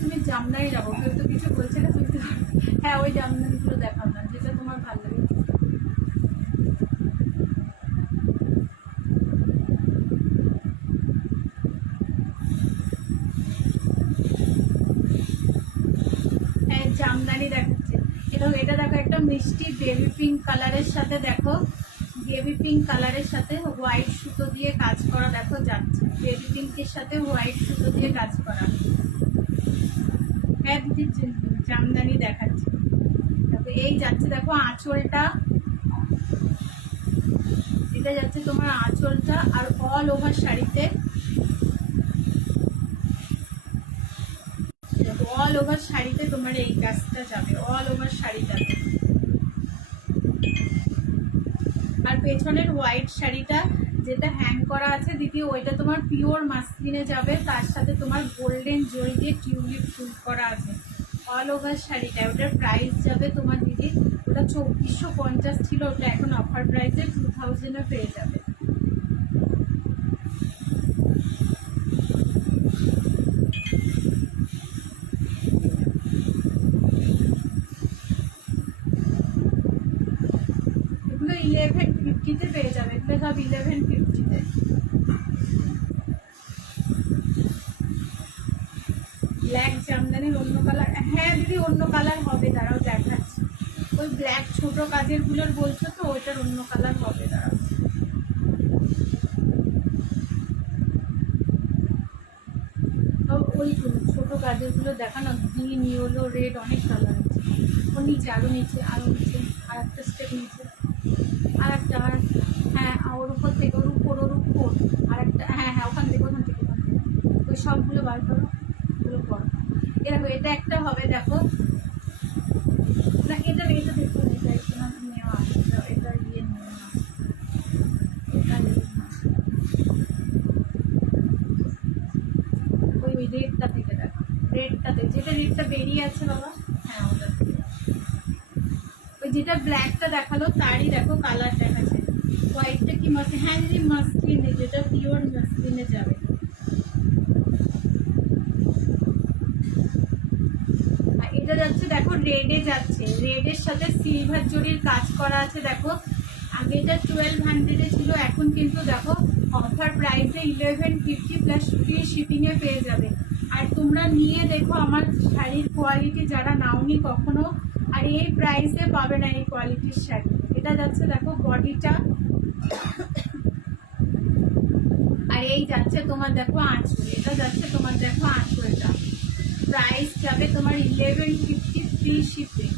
তুমি জামদানি যাবো, কেউ তো কিছু বলছে না, তুমি হ্যাঁ ওই জামদানিগুলো দেখাও না, যেটা তোমার ভালো লাগে। হ্যাঁ জামদানি দেখাচ্ছে, এরকম এটা দেখো একটা মিষ্টি বেবি পিঙ্ক কালারের সাথে, দেখো বেবি পিঙ্ক কালারের সাথে হোয়াইট সুতো দিয়ে কাজ করা, দেখো যাচ্ছে বেবি পিঙ্কের সাথে হোয়াইট সুতো দিয়ে কাজ করা। হ্যাঁ দিদি জামদানি দেখাচ্ছি, দেখো এই যাচ্ছে, দেখো আঁচলটা, এটা যাচ্ছে তোমার আঁচলটা, আর অল ওভার শাড়িতে, অল ওভার শাড়িতে তোমার এই কাজটা যাবে, অল ওভার শাড়িটাতে। আর পেছনের হোয়াইট শাড়িটা যেটা হ্যাং করা আছে দিদি, ওইটা তোমার পিওর মাসলিনে যাবে, তার সাথে তোমার গোল্ডেন জরি দিয়ে টিউলিপ ফুল করা আছে। অল ওভার শাড়িটা, ওটার প্রাইস যাবে তোমার দিদি, ওটা 2450 ছিল, ওটা এখন অফার প্রাইসে 2000-এ পেয়ে যাবে। এগুলো 1150-তে পেয়ে যাবে, এগুলো সব 1150-তে। ব্ল্যাক জামদানির অন্য কালার, হ্যাঁ দিদি অন্য কালার হবে, দাঁড়াও দেখাচ্ছি। ওই ব্ল্যাক ছোট কাজের গুলোর বলছো তো, ওইটার অন্য কালার হবে, দাঁড়াও। ওই ছোট কাজের গুলো দেখানো, গ্রিন ইয়েলো রেড অনেক কালার আছে। ওর নিচে আরো নিচে, আরো নিচে, আর একটা স্টেপ নিচে, আর একটা, হ্যাঁ ওর উপর থেকে, ওর উপর আর একটা, হ্যাঁ হ্যাঁ ওখান থেকে ওই সবগুলো বার করো, ওগুলো করো। এরকম এটা একটা হবে, দেখো না এটা এটা দেখুন, এটা একটু না নেওয়া আছে, এটা ইয়ে নেওয়া আছে, এটা ওই রেডটা থেকে দেখো, রেডটাতে যেটা রেডটা বেরিয়ে আছে বাবা, হ্যাঁ ওটা ওই যেটা ব্ল্যাকটা দেখালো তারই দেখো কালার দেখাচ্ছে। হোয়াইটটা কি মাসলিন, হ্যাঁ দিদি মাসলিনে, যেটা পিওর মাসলিনে যাবে। এটা যাচ্ছে দেখো রেডে যাচ্ছে, রেডের সাথে সিলভার জরির কাজ করা আছে, দেখো এটা 1200 ছিল, এখন কিন্তু দেখো অফার প্রাইসে 1150 প্লাস ফ্রি শিপিংয়ে পেয়ে যাবে। আর তোমরা নিয়ে দেখো আমার শাড়ির কোয়ালিটি, যারা নাওনি কখনো, আর এই প্রাইসে পাবে না এই কোয়ালিটির শাড়ি। এটা যাচ্ছে দেখো বডিটা, আর এই যাচ্ছে তোমার দেখো আঁচল, এটা যাচ্ছে তোমার দেখো আঁচলটা। প্রাইস যাবে তোমার 1150 ফ্রি শিপিং।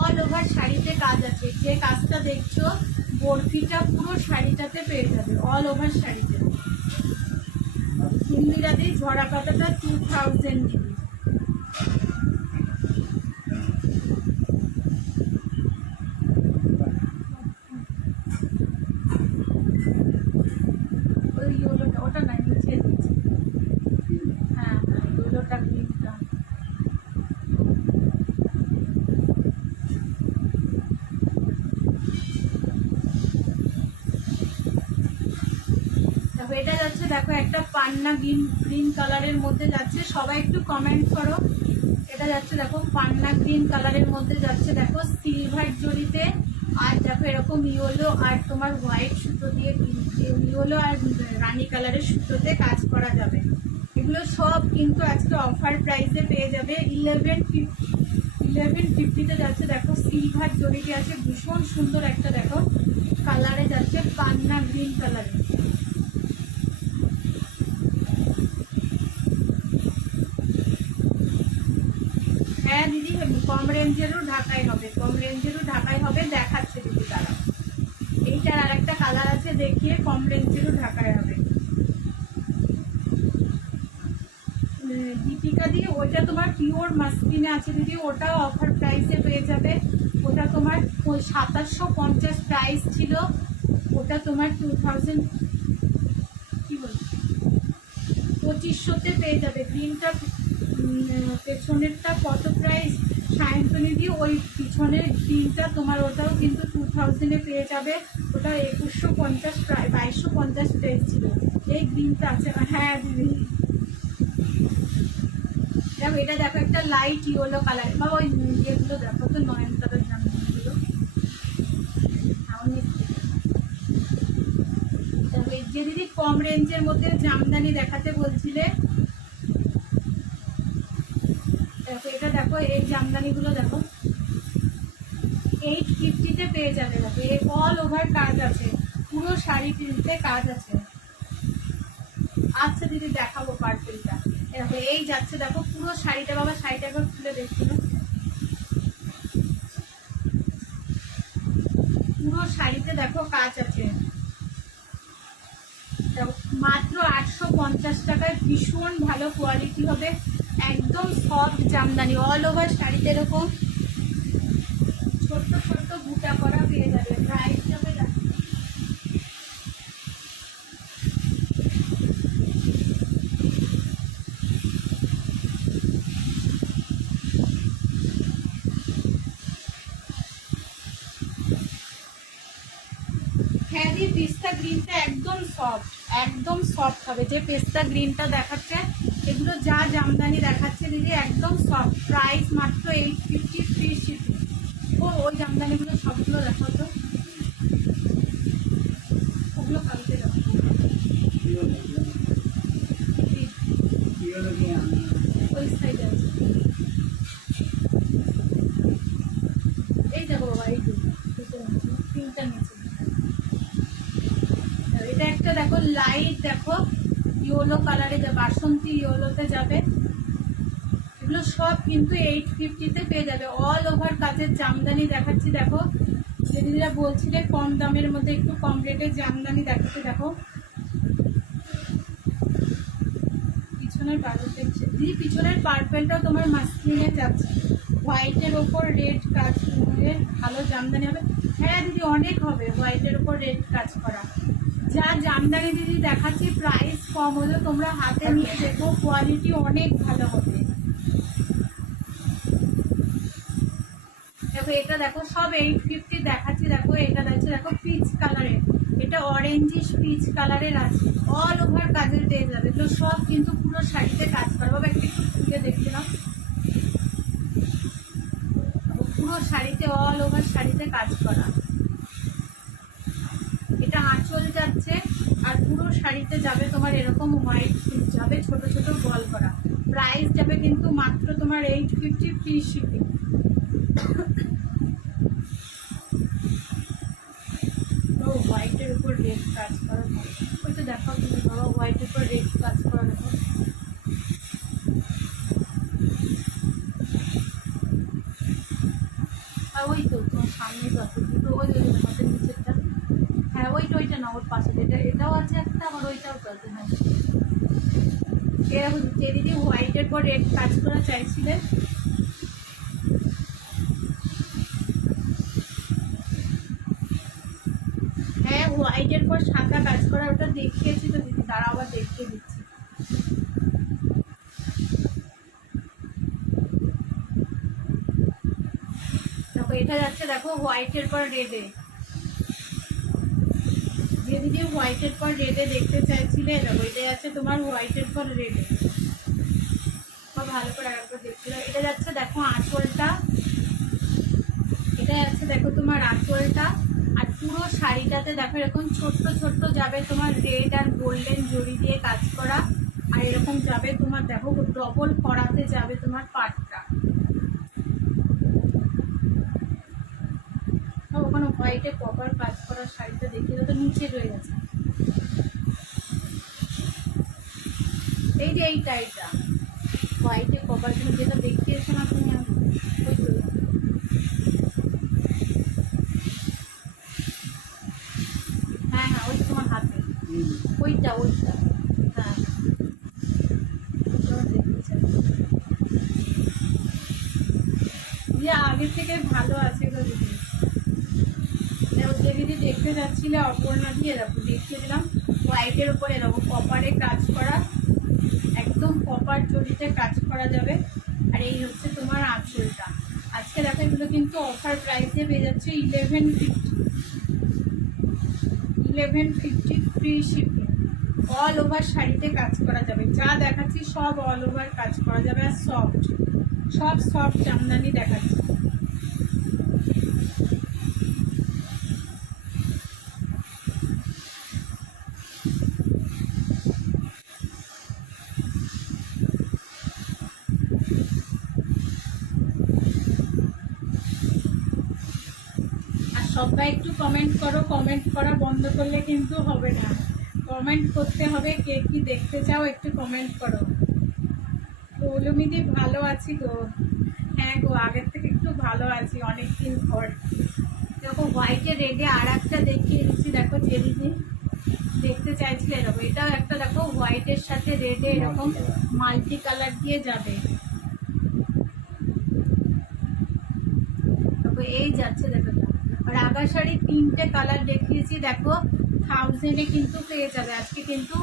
অল ওভার শাড়িতে কাজ আছে, যে কাজটা দেখছো বরফিটা পুরো শাড়িটাতে পেয়ে যাবে, অল ওভার শাড়িতে। ইন্দিরাদি ঝরা কাটাটা 2000 দিবি। ওই ইয়েলোটা, ওটা না, নিচে দিচ্ছি। হ্যাঁ হ্যাঁ, ইয়েলোটা গ্রিনটা। দেখো এটা যাচ্ছে দেখো একটা পান্না গ্রিন কালারের মধ্যে যাচ্ছে, সবাই একটু কমেন্ট করো। এটা যাচ্ছে দেখো পান্না গ্রিন কালারের মধ্যে যাচ্ছে দেখো সিলভার জড়িতে, আর দেখো এরকম ইয়েলো আর তোমার হোয়াইট সুতো দিয়ে, ইয়েলো আর রানী কালারের সুতোতে কাজ করা যাবে। এগুলো সব কিন্তু আজকে অফার প্রাইসে পেয়ে যাবে। 1150-তে যাচ্ছে দেখো সিলভার জড়িতে আছে, ভীষণ সুন্দর একটা দেখো কালারে যাচ্ছে, পান্না গ্রিন কালারে। হ্যাঁ দিদি, কম রেঞ্জেরও ঢাকাই হবে, কম রেঞ্জেরও ঢাকাই হবে, দেখাচ্ছে দিদি তারা। এইটার আর একটা কালার আছে, দেখিয়ে কম রেঞ্জেরও ঢাকাই হবে। দীপিকা দি, ওটা তোমার পিওর মাসলিনে আছে দিদি, ওটাও অফার প্রাইসে পেয়ে যাবে। ওটা তোমার 2750 প্রাইস ছিল, ওটা তোমার 2000 কি বলছি 2500-তে পেয়ে যাবে। গ্রিনটা পেছনেরটা কত প্রাইস সায়ন্তনী দিয়ে, ওই পিছনের গ্রিনটা তোমার ওটাও কিন্তু 2000-এ পেয়ে যাবে। ওটা 2150 প্রায় 2250 প্রাইস ছিল। এই গ্রিনটা আছে, হ্যাঁ দিদি দেখো, এটা দেখো একটা লাইট ইয়েলো কালার, বা ওই ইয়েগুলো দেখো তো, নয়নতারার জামগুলো। দেখো যে দিদি কম রেঞ্জের মধ্যে জামদানি দেখাতে বলছিলে, দেখো এটা দেখো, এই জামদানিগুলো দেখো 850-তে পেয়ে যাবে। দেখো এই অল ওভার কাজ আছে, পুরো শাড়িতে কাজ আছে। আচ্ছা দিদি দেখাবো পার্পেলটা। দেখো এই যাচ্ছে দেখো পুরো শাড়িটা, বাবা শাড়িটা একবার খুলে দেখি না, পুরো শাড়িতে দেখো কাজ আছে। মাত্র 850 টাকায় ভীষণ ভালো কোয়ালিটি হবে, একদম সফট জামদানি, অল ওভার শাড়িতে এরকম ছোট্ট ছোট্ট বুটা করা পেয়ে যাবে। প্রাইস যাবে হ্যাঁ দি, পেস্তা গ্রিনটা একদম সফট, একদম সফট হবে। যে পেস্তা গ্রিনটা দেখাচ্ছে, এগুলো যা জামদানি দেখাচ্ছে দিদি একদম সফট। প্রাইস মাত্র 850 ফ্রি শিপিং। ওই জামদানিগুলো সবগুলো দেখো তো, ওগুলো কালকে দেখো। ওই সাইডে আছে, এই দেখো বাবা, এই তিনটা নিচে। এটা একটা দেখো লাইট দেখো ইয়েলো কালারে, বাসন্তী ইয়েলোতে যাবে। এগুলো সব কিন্তু 850-তে পেয়ে যাবে। অল ওভার কাজের জামদানি দেখাচ্ছি দেখো, যে দিদিরা বলছিলে কম দামের মধ্যে একটু কম রেটের জামদানি দেখাচ্ছে। দেখো পিছনের বাজেটের দিদি, পিছনের পার্পেলটা তোমার মাসলিনে যাচ্ছে, হোয়াইটের ওপর রেড কাজ, ভালো জামদানি হবে। হ্যাঁ দিদি অনেক হবে, হোয়াইটের ওপর রেড কাজ করা। যা জামদানি দিদি দেখাচ্ছি প্রাইস কম হলেও তোমরা হাতে নিয়ে দেখো, কোয়ালিটি অনেক ভালো হবে। দেখো এটা দেখো সব 850 দেখাচ্ছি। দেখো এটা যাচ্ছে দেখো পিচ কালারের, এটা অরেঞ্জিশ পিচ কালারের আছে, অল ওভার কাজের পেয়ে যাবে। এগুলো সব কিন্তু পুরো শাড়িতে কাজ করা। বাবা একটু খুলে দেখছিলাম, পুরো শাড়িতে অল ওভার শাড়িতে কাজ করা। আঁচল যাচ্ছে আর পুরো শাড়িতে যাবে তোমার এরকম হোয়াইট যাবে, ছোট ছোট বল করা। প্রাইস যাবে কিন্তু মাত্র তোমার 850 ফ্রি শিপিং। ও হোয়াইটের উপর রেড কাজ করা, ওইটা দেখো তুমি বাবা, হোয়াইটের উপর রেড কাজ করা দেখো। ওই তো তোমার সামনে তো আছে দুটো, ওই ওই হাতের নিচেরটা, হ্যাঁ ওইটা না, ওর পাশে যেটা এটাও আছে একটা, আবার ওইটাও তো আছে। হ্যাঁ এরকম যে দিদি হোয়াইটের পর রেড কাজ করা চাইছিলেন, হ্যাঁ হোয়াইটের পর সাদা কাজ করা ওটা দেখিয়েছি তো দিদি, তারা আবার দেখিয়ে দিচ্ছি। দেখো এটা যাচ্ছে দেখো হোয়াইটের পর রেডে, যে দিদি হোয়াইটের পর রেডে দেখতে চাইছিলে দেখো এটা যাচ্ছে তোমার হোয়াইটের পর রেডে। ভালো করে একবার দেখছিল। এটা যাচ্ছে দেখো আঁচলটা, এটা যাচ্ছে দেখো তোমার আঁচলটা, আর পুরো শাড়িটাতে দেখো এরকম ছোট্ট ছোট্ট যাবে তোমার রেড আর গোল্ডেন জড়ি দিয়ে কাজ করা, আর এরকম যাবে তোমার দেখো ডবল করাতে যাবে তোমার পাটটা। ওখানে হোয়াইটে প্রপার কাজ করা শাড়িটা দেখিয়ে তো নিচে রয়ে গেছে। এই যে এইটা হোয়াইটে কভার জন্য যেটা দেখিয়েছো না তুমি, ওই তো হ্যাঁ হ্যাঁ ওই তোমার হাতে ওইটা হ্যাঁ যে আগে থেকে ভালো আছে গো দিদি। যে দিদি দেখতে যাচ্ছিলে অপর্ণা দিয়ে এরকম দেখিয়ে দিলাম, হোয়াইটের উপরে এরকম কপারে কাজ করা, একদম কপার জড়িতে কাজ করা যাবে। আর এই হচ্ছে তোমার আঁচলটা। আজকে দেখো এগুলো কিন্তু অফার প্রাইসে পেয়ে যাচ্ছে 1150 ফ্রি শিপিং। অল ওভার শাড়িতে কাজ করা যাবে, যা দেখাচ্ছি সব অল ওভার কাজ করা যাবে, আর সব সফট জামদানি দেখাচ্ছি। সবাই একটু কমেন্ট করো, কমেন্ট করা বন্ধ করলে কিন্তু হবে না, কমেন্ট করতে হবে, কে কি দেখতে চাও একটু কমেন্ট করো। পৌলমিদি ভালো আছি গো, হ্যাঁ গো আগের থেকে একটু ভালো আছি অনেকদিন পর। দেখো হোয়াইটে রেডে আর একটা দেখিয়ে দিচ্ছি, দেখো যে দিদি দেখতে চাইছিলে এরকম, এটাও একটা দেখো হোয়াইটের সাথে রেডে এরকম মাল্টি কালার দিয়ে যাবে। এই যাচ্ছে দেখো রাগা শাড়ি 3টে কালার দেখিয়েছি, দেখো 1000-এ কিন্তু পেয়ে যাবে, আজকে কিন্তু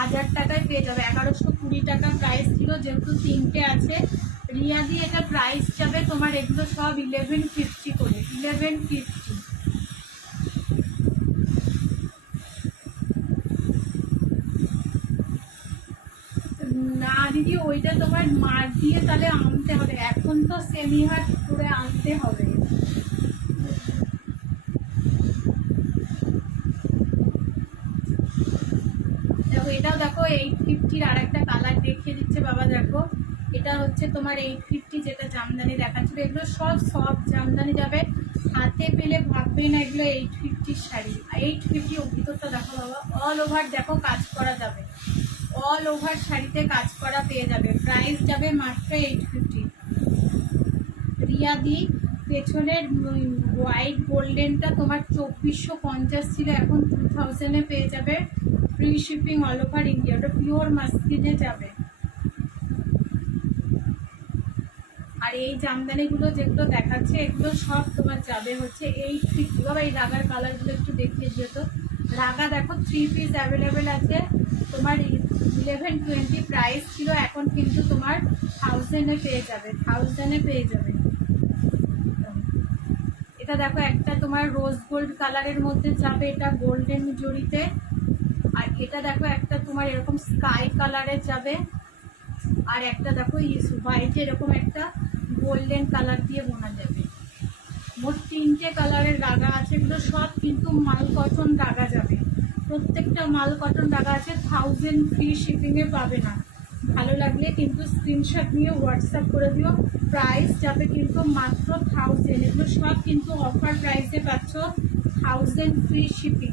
1000 টাকায় পেয়ে যাবে। 1120 টাকা প্রাইস ছিল, যেহেতু 3টে আছে। রিয়া দিয়ে এটা প্রাইস যাবে তোমার, এগুলো সব 1150 করে, 1150। না দিদি ওইটা তোমার মার দিয়ে তাহলে আনতে হবে, এখন তো সেমি হাট করে আনতে হবে। দেখো এটাও দেখো 850-র আর একটা কালার দেখিয়ে দিচ্ছে বাবা। দেখো এটা হচ্ছে তোমার 850, যেটা জামদানি দেখাচ্ছিল, এগুলো সব জামদানি যাবে। হাতে পেলে ভাববে না এগুলো 850 শাড়ি। 850 ভিতরটা দেখো বাবা, অল ওভার দেখো কাজ করা যাবে, অল ওভার শাড়িতে কাজ করা পেয়ে যাবে। প্রাইস যাবে মাত্র 850। রিয়া দি পেছনের হোয়াইট গোল্ডেনটা তোমার 2450 ছিল, এখন 2000-এ পেয়ে যাবে, free shipping all over India. ওটা পিওর মাসলিনে যাবে। আর এই জামদানিগুলো যেগুলো দেখাচ্ছে এগুলো সব তোমার যাবে হচ্ছে 850। বাবা এই রাগার কালারগুলো একটু দেখিয়ে দিও তো। রাগা দেখো 3 পিস অ্যাভেলেবেল আছে তোমার, 1120 প্রাইস ছিল, এখন কিন্তু তোমার 1000-এ পেয়ে যাবে, 1000-এ পেয়ে যাবে। এটা দেখো একটা তোমার রোজ গোল্ড কালারের মধ্যে যাবে, এটা গোল্ডেন জড়িতে। আর এটা দেখো একটা তোমার এরকম স্কাই কালারে যাবে, আর একটা দেখো হোয়াইট এরকম একটা গোল্ডেন কালার দিয়ে বোনা যাবে। মোট 3টে কালারের রাগা আছে, এগুলো সব কিন্তু মাল কটন রাগা যাবে। প্রত্যেকটা মাল কটন টাকা আছে, 1000 ফ্রি শিপিংয়ে পাবে না। ভালো লাগলে কিন্তু স্ক্রিনশট নিয়ে হোয়াটসঅ্যাপ করে দিও। প্রাইস যাবে কিন্তু মাত্র 1000। এগুলো সব কিন্তু অফার প্রাইসে পাচ্ছ। 1000 ফ্রি শিপিং,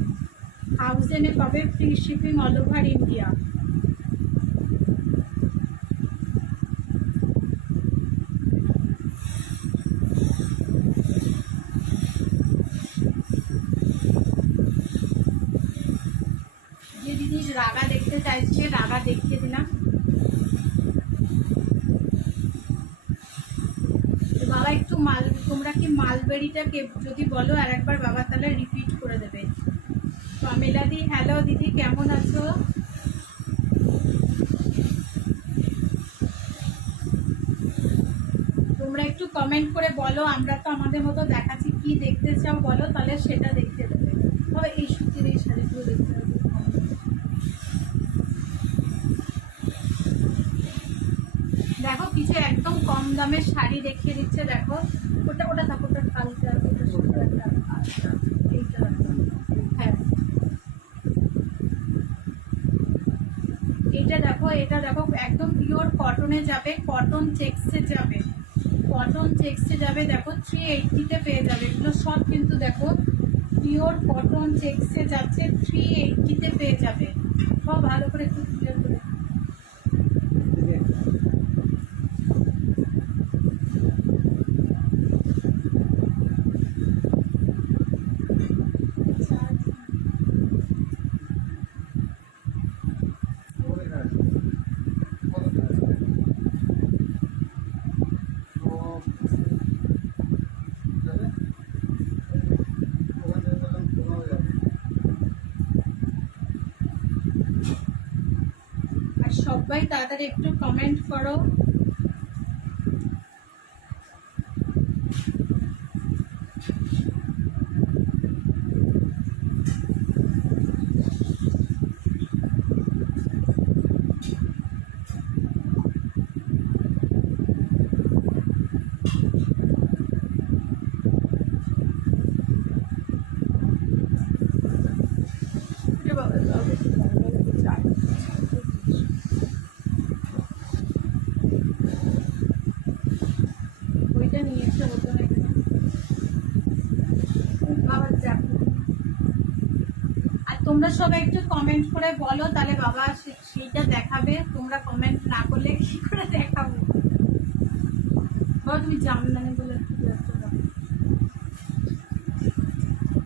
1000-এ পাবে free shipping all over India. যে দিদি রাগা দেখতে চাইছে, রাগা দেখিয়ে দিলাম। বাবা একটু মাল, তোমরা কি মালবেরিটা কে যদি বলো আর একবার বাবা তাহলে রিপিট করে দেবে। মেলাদি, হ্যালো দিদি, কেমন আছো? তোমরা একটু কমেন্ট করে বলো, আমরা তো আমাদের মতো দেখাচ্ছি, কি দেখতে চাও বলো, তাহলে সেটা দেখতে দেবে। তবে এই সুতির এই শাড়িগুলো দেখতে হবে। দেখো কিছু একদম কম দামের শাড়ি দেখিয়ে দিচ্ছে, দেখো ওটা ওটা থাকো, ওটা কালটা, এইটা হ্যাঁ, এটা দেখো, এটা দেখো একদম পিওর কটনে যাবে, কটন চেক্সে যাবে, কটন চেক্সে যাবে। দেখো 380-তে পেয়ে যাবে। এগুলো সব কিন্তু দেখো পিওর কটন চেক্সে যাচ্ছে, 380-তে পেয়ে যাবে। সব ভালো করে একটু ক্লিয়ার করে। আর সবাই তাড়াতাড়ি একটু কমেন্ট করো। ওইটা নিয়ে এসে হতো না বাবা, দেখো। আর তোমরা সবাই একটু কমেন্ট করে বলো, তাহলে বাবা সেইটা দেখাবে। তোমরা কমেন্ট না করলে কি করে দেখাবো? বাবা তুমি জামদানি বলে একটু ব্যস্ত থাকো।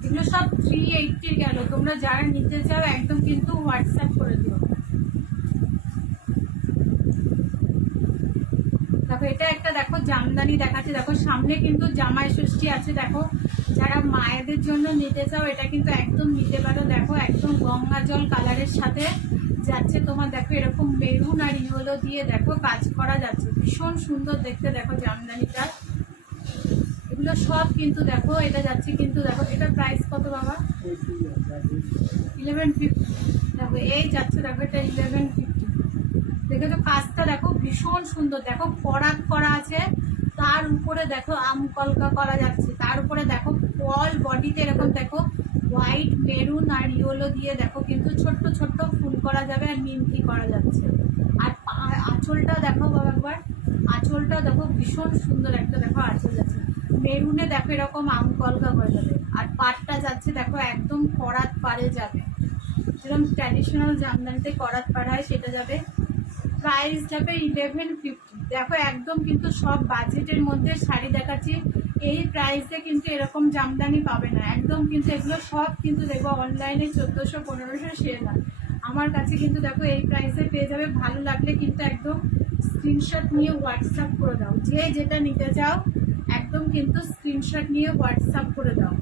এগুলো সব 380 গেল। তোমরা যারা নিতে চাও একদম কিন্তু হোয়াটসঅ্যাপ করে দিও। দেখো এটা একটা দেখো জামদানি দেখাচ্ছে, দেখো সামনে কিন্তু জামাই ষষ্ঠী আছে। দেখো যারা মায়েদের জন্য নিতে চাও এটা কিন্তু একদম নিতে পারো। দেখো একদম গঙ্গা জল কালারের সাথে যাচ্ছে তোমার। দেখো এরকম মেরুন আর ইয়েলো দিয়ে দেখো কাজ করা যাচ্ছে, ভীষণ সুন্দর দেখতে। দেখো জামদানিটা, এগুলো সব কিন্তু দেখো এটা যাচ্ছে কিন্তু। দেখো এটার প্রাইস কত বাবা? 1150। দেখো এই যাচ্ছে, দেখো এটা 1150। দেখে তো কাজটা দেখো ভীষণ সুন্দর। দেখো ফরাক করা আছে, তার উপরে দেখো আম কলকা করা যাচ্ছে, তার উপরে দেখো ফল বডিতে এরকম দেখো হোয়াইট মেরুন আর ইয়েলো দিয়ে দেখো কিন্তু ছোট্ট ছোট্ট ফুল করা যাবে আর নিমকি করা যাচ্ছে। আর আঁচলটা দেখো বাবা একবার, আঁচলটা দেখো ভীষণ সুন্দর একটা দেখো আঁচল যাচ্ছে মেরুনে। দেখো এরকম আম কলকা করা যাবে। আর পাটটা যাচ্ছে দেখো একদম করাত পাড়ে যাবে, যেরকম ট্র্যাডিশনাল জামদানিতে করাত পাড় হয় সেটা যাবে। প্রাইস যাবে 1150। দেখো একদম কিন্তু সব বাজেটের মধ্যে শাড়ি দেখাচ্ছি। এই প্রাইসে কিন্তু এরকম জামদানি পাবে না একদম। কিন্তু এগুলো সব কিন্তু দেখবো অনলাইনে 1400-1500 সেল হয়। আমার কাছে কিন্তু দেখো এই প্রাইসে পেয়ে যাবে। ভালো লাগলে কিন্তু একদম স্ক্রিনশট নিয়ে হোয়াটসঅ্যাপ করে দাও। যে যেটা নিতে চাও একদম কিন্তু স্ক্রিনশট নিয়ে হোয়াটসঅ্যাপ করে দাও।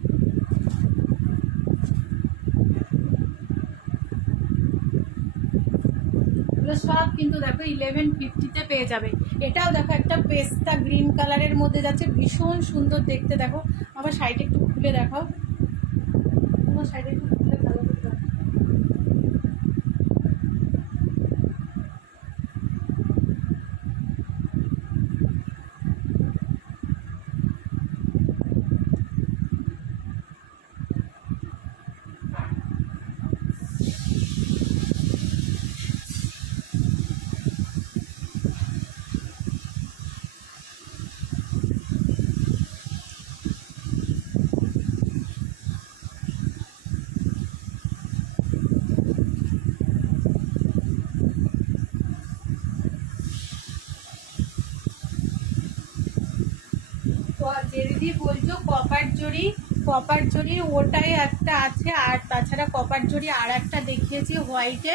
সব কিন্তু দেখো 1150-তে পেয়ে যাবে। এটাও দেখো একটা পেস্তা গ্রিন কালারের মধ্যে যাচ্ছে, ভীষণ সুন্দর দেখতে। দেখো আমার শাড়িটা একটু খুলে দেখাও, তোমার শাড়িটা একটু খুলে ভালো করে দেখো। দিদি বলছো কপার জরি ওটাই একটা আছে, আর তাছাড়া কপার জরি আর একটা দেখিয়েছি হোয়াইটে,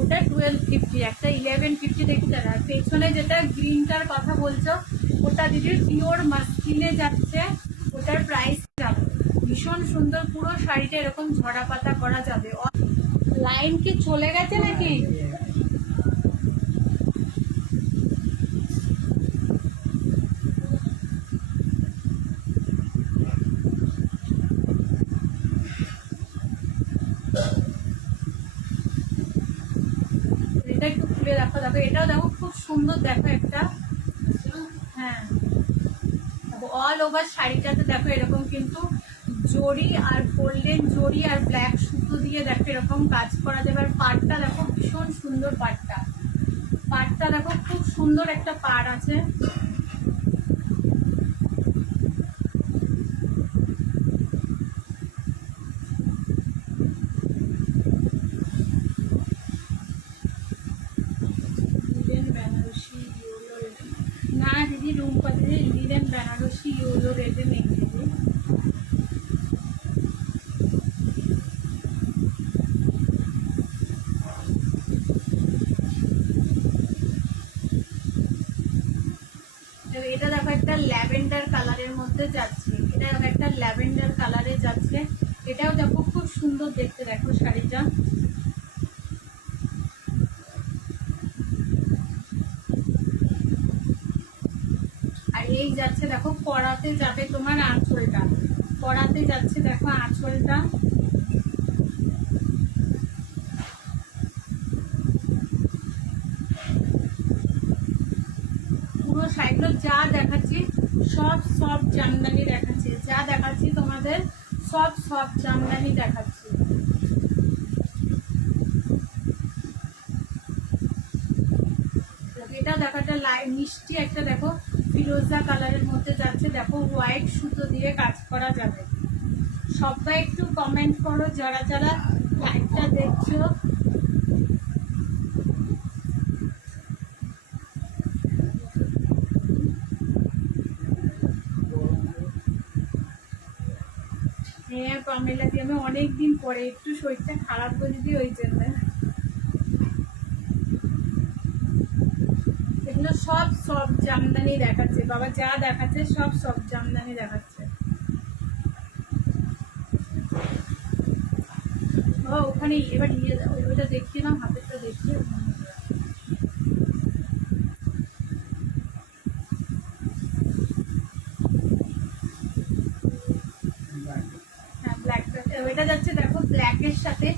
ওটা 1250, একটা 1150 দেখতে। আর পেছনে যেটা গ্রিনটার কথা বলছো ওটা দিদির পিওর মাস্কিনে যাচ্ছে, ওটার প্রাইস যাবে ভীষণ সুন্দর। পুরো শাড়িটা এরকম ঝরা পাতা করা যাবে। লাইন কি চলে গেছে নাকি? এটা একটু খুলে দেখো, দেখো এটাও দেখো খুব সুন্দর, দেখো একটা, হ্যাঁ অল ওভার শাড়িটাতে দেখো এরকম কিন্তু জরি আর গোল্ডেন জরি আর ব্ল্যাক সুতো দিয়ে দেখো এরকম কাজ করা যাবে। আর পাড়টা দেখো ভীষণ সুন্দর, পাড়টা দেখো খুব সুন্দর একটা পাড় আছে। না দিদি রুম্পা দিদি লিলেন বেনারসি ইউলো রেটে নেই দিদি। এটা দেখো একটা ল্যাভেন্ডার কালারের মধ্যে যাচ্ছে, এটা দেখো একটা ল্যাভেন্ডার কালারে যাচ্ছে, এটাও দেখো খুব সুন্দর দেখতে, দেখো শাড়িটা। আর এই যাচ্ছে দেখো কড়াতে যাবে তোমার আঁচলটা, কড়াতে যাচ্ছে দেখো আঁচলটা। পুরো শাড়িগুলো যা দেখাচ্ছি সব জামদানি দেখাচ্ছি, যা দেখাচ্ছি তোমাদের সব জামদানি দেখাচ্ছি। এটা দেখো একটা মিষ্টি একটা দেখো ফিরোজা কালারের মধ্যে যাচ্ছে, দেখো হোয়াইট সুতো দিয়ে কাজ করা যাবে। সবাই একটু কমেন্ট করো যারা যারা লাইভটা দেখছো। হ্যাঁ পামেলা দি, আমি অনেকদিন পরে, একটু শরীরটা খারাপ করে দিই ওই জন্য। এগুলো সব জামদানি দেখাচ্ছে বাবা, যা দেখাচ্ছে সব জামদানি দেখাচ্ছে। বাবা ওখানে এবার নিয়ে যাও, ওইটা দেখিয়ে নাও, হাতেরটা দেখিয়ে। হ্যাঁ ব্ল্যাকটা, ওইটা যাচ্ছে দেখো ব্ল্যাকের সাথে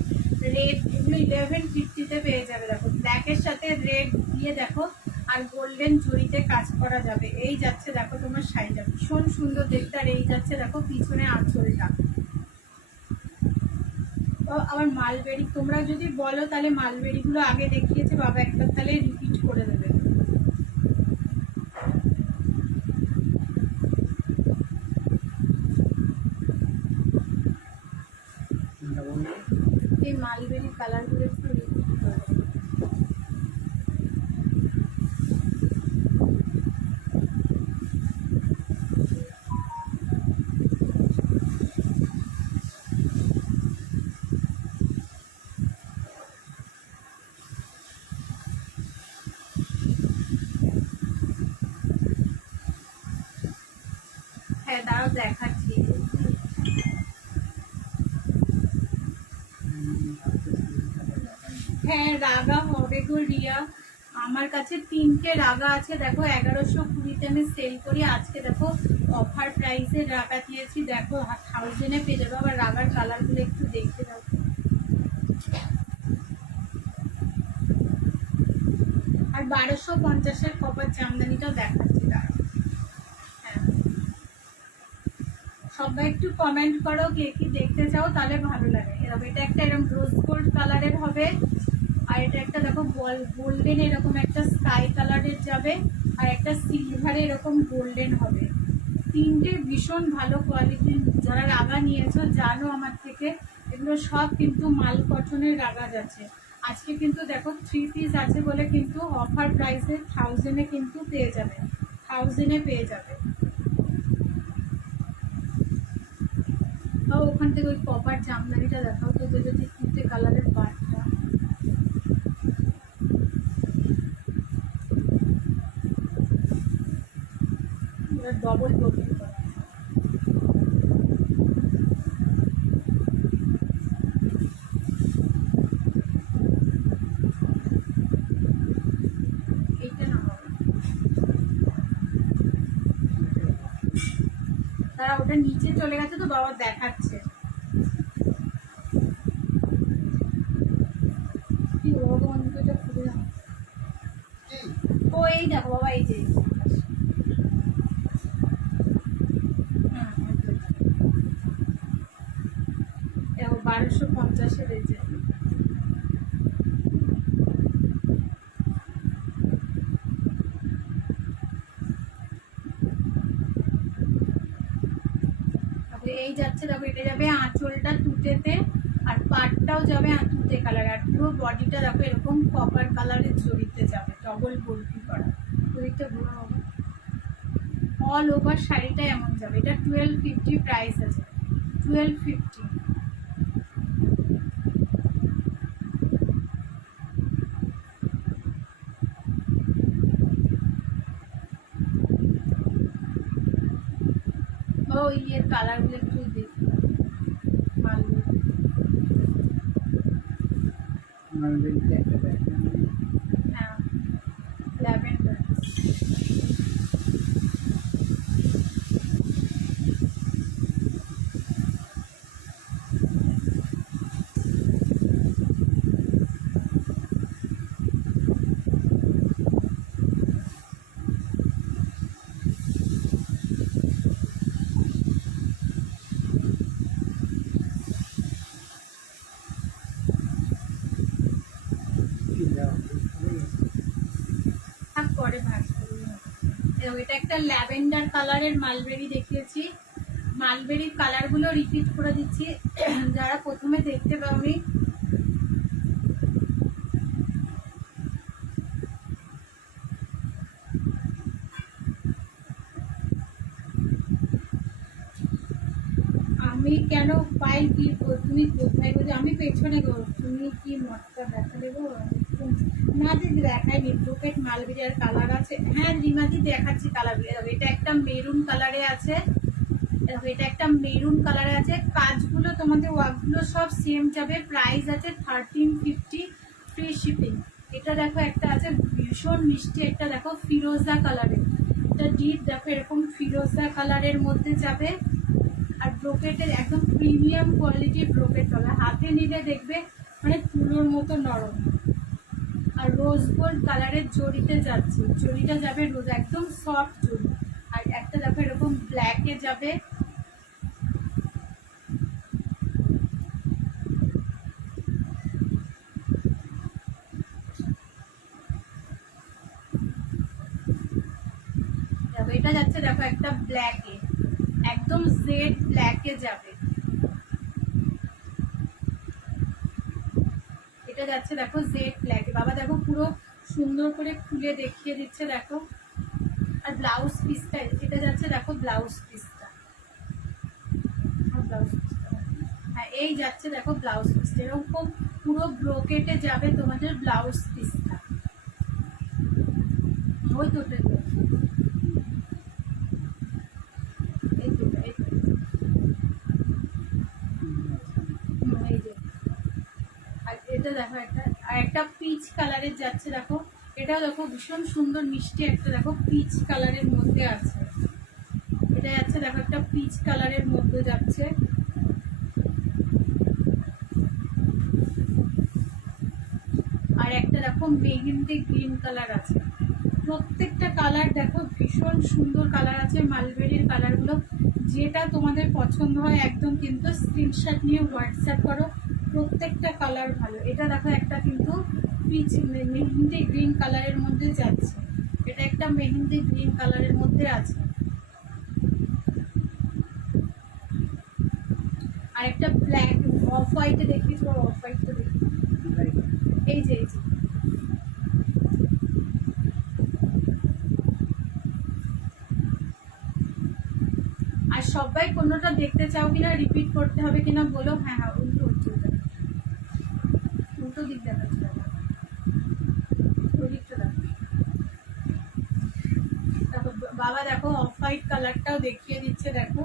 রেড, এগুলো 1150-তে পেয়ে যাবে। দেখো ব্ল্যাকের সাথে রেড দিয়ে দেখো আর গোল্ডেন জরিতে কাজ করা যাবে। এই যাচ্ছে দেখো তোমার শাড়িটা ভীষণ সুন্দর দেখতে। আর এই যাচ্ছে দেখো পিছনে আঁচলটা। আবার মালবেরি, তোমরা যদি বলো তাহলে মালবেরিগুলো আগে দেখিয়েছে বাবা, একটা তাহলে রিপিট করে দেবে। এই মালবেরি কালারগুলো একটু রিপিট করে দেবে। হ্যাঁ দাঁড়াও দেখাচ্ছি। হ্যাঁ রাগা হবে গো রিয়া, আমার কাছে 3টে রাগা আছে দেখো, 1120-তে আমি সেল করি, আজকে দেখো অফার প্রাইসে রাগা দিয়েছি, দেখো 1000-এ পেয়ে যাবো। আবার রাগার কালারগুলো একটু দেখতে দাও। আর 1250-এর কপার জামদানিটাও দেখাচ্ছি, দাঁড়াও। হ্যাঁ সবাই একটু কমেন্ট করো কে কি দেখতে চাও, তাহলে ভালো লাগে। এরকম এটা একটা এরকম রোজ গোল্ড কালারের হবে, আর এটা একটা দেখো গোল্ডেন এরকম একটা স্কাই কালারের যাবে, আর একটা সিলভারে এরকম গোল্ডেন হবে। 3টে ভীষণ ভালো কোয়ালিটির, যারা রাগা নিয়েছো জানো আমার থেকে, এগুলো সব কিন্তু মাল কটনের রাগা যাচ্ছে। আজকে কিন্তু দেখো 3 পিস আছে বলে কিন্তু অফার প্রাইসে 1000-এ কিন্তু পেয়ে যাবে, 1000-এ পেয়ে যাবে। বা ওখান থেকে ওই কপার জামদানিটা দেখাও তো, যদি তুতে কালারের পাটটা। ডবল ব্রোকেট করা। এইটা না হবে, তারা ওটা নিচে চলে গেছে তো বাবা দেখাচ্ছে। কি ভগবান, এটা খুলে দাও। ও এই দেখো বাবা, এই যে দেখো 1250-এর এই যে। এই যাচ্ছে দেখো, এটা যাবে আঁচলটা তুতেতে, আর পাটটাও যাবে তুতে কালার, আর পুরো বডিটা দেখো এরকম কপার কালারের জড়িতে যাবে, ডবল বলকি করা। জড়িতে ঘুরো হবে, অল ওভার শাড়িটা এমন যাবে। এটা 1250 প্রাইস আছে, 1250। ও ইয়ের কালারগুলো একটু দেখি, হ্যাঁ ল্যাভেন্ডার। পরে ভাগ করবো। এটা একটা ল্যাভেন্ডার কালারের মালবেরি দেখিয়েছি, মালবেরির কালারগুলো রিপিট করে দিচ্ছি যারা প্রথমে দেখতে পাওনি। আমি কেন পাইল কি তুমি কোথায় বলছি, আমি পেছনে গো, তুমি কি মতটা দেখা দেবো না দিদি, দেখাইনি। ব্রোকেট মালবেরি আর কালার আছে, হ্যাঁ রিমাদি দেখাচ্ছি কালারগুলো। এটা একটা মেরুন কালারে আছে, এটা একটা মেরুন কালারে আছে। কাজগুলো তোমাদের ওয়ার্কগুলো সব সেম যাবে, প্রাইস আছে 1350, ফ্রি শিপিং। এটা দেখো একটা আছে ভীষণ মিষ্টি, একটা দেখো ফিরোজা কালারের, এটা ডিপ দেখো এরকম ফিরোজা কালারের মধ্যে যাবে, আর ব্রোকেটের একদম প্রিমিয়াম কোয়ালিটির ব্রোকেট হবে, হাতে নিলে দেখবে মানে তুলোর মতো নরম। আর রোজ গোল্ড কালারের জড়িতে যাচ্ছে, জড়িটা যাবে রোজ একদম সফট জড়ি। আর একটা দেখো এরকম ব্ল্যাকে যাবে, এটা যাচ্ছে দেখো একটা ব্ল্যাকে, একদম জেড ব্ল্যাকে যাবে। এটা যাচ্ছে দেখো জেড ব্ল্যাকে, বাবা দেখো পুরো সুন্দর করে খুলে দেখিয়ে দিচ্ছে দেখো। আর ব্লাউজ পিসটা এটা যাচ্ছে দেখো, ব্লাউজ পিসটা, ব্লাউজ পিসটা হ্যাঁ এই যাচ্ছে দেখো ব্লাউজ পিসটা, এরকম পুরো ব্রোকেটে যাবে তোমাদের ব্লাউজ পিসটা। ওই তো এটা দেখো একটা, আর একটা পিচ কালারের যাচ্ছে দেখো, এটাও দেখো ভীষণ সুন্দর মিষ্টি একটা দেখো পিচ কালারের মধ্যে আছে। এটা যাচ্ছে দেখো একটা পিচ কালারের মধ্যে যাচ্ছে। আর একটা দেখো মেহেন্দি গ্রিন কালার আছে। প্রত্যেকটা কালার দেখো ভীষণ সুন্দর কালার আছে, মালবেরির কালারগুলো যেটা তোমাদের পছন্দ হয় একদম কিন্তু স্ক্রিনশট নিয়ে হোয়াটসঅ্যাপ করো, প্রত্যেকটা কালার ভালো। এটা দেখো একটা কিন্তু পিচ মেহেন্দি গ্রিন কালারের মধ্যে যাচ্ছে, এটা একটা মেহেন্দি গ্রিন কালারের মধ্যে আছে। আর একটা ব্ল্যাক অফ হোয়াইটে দেখিয়েছি, অফ হোয়াইটটা দেখি, এই যে এই যে আর সবাই কোনোটা দেখতে চাও কিনা, রিপিট করতে হবে কিনা বলো। হ্যাঁ হ্যাঁ, উল্টো হচ্ছে, উল্টো দিক দেখাচ্ছে বাবা, ওদিকটা দেখো। দেখো বাবা, দেখো অফ হোয়াইট কালারটাও দেখিয়ে দিচ্ছে, দেখো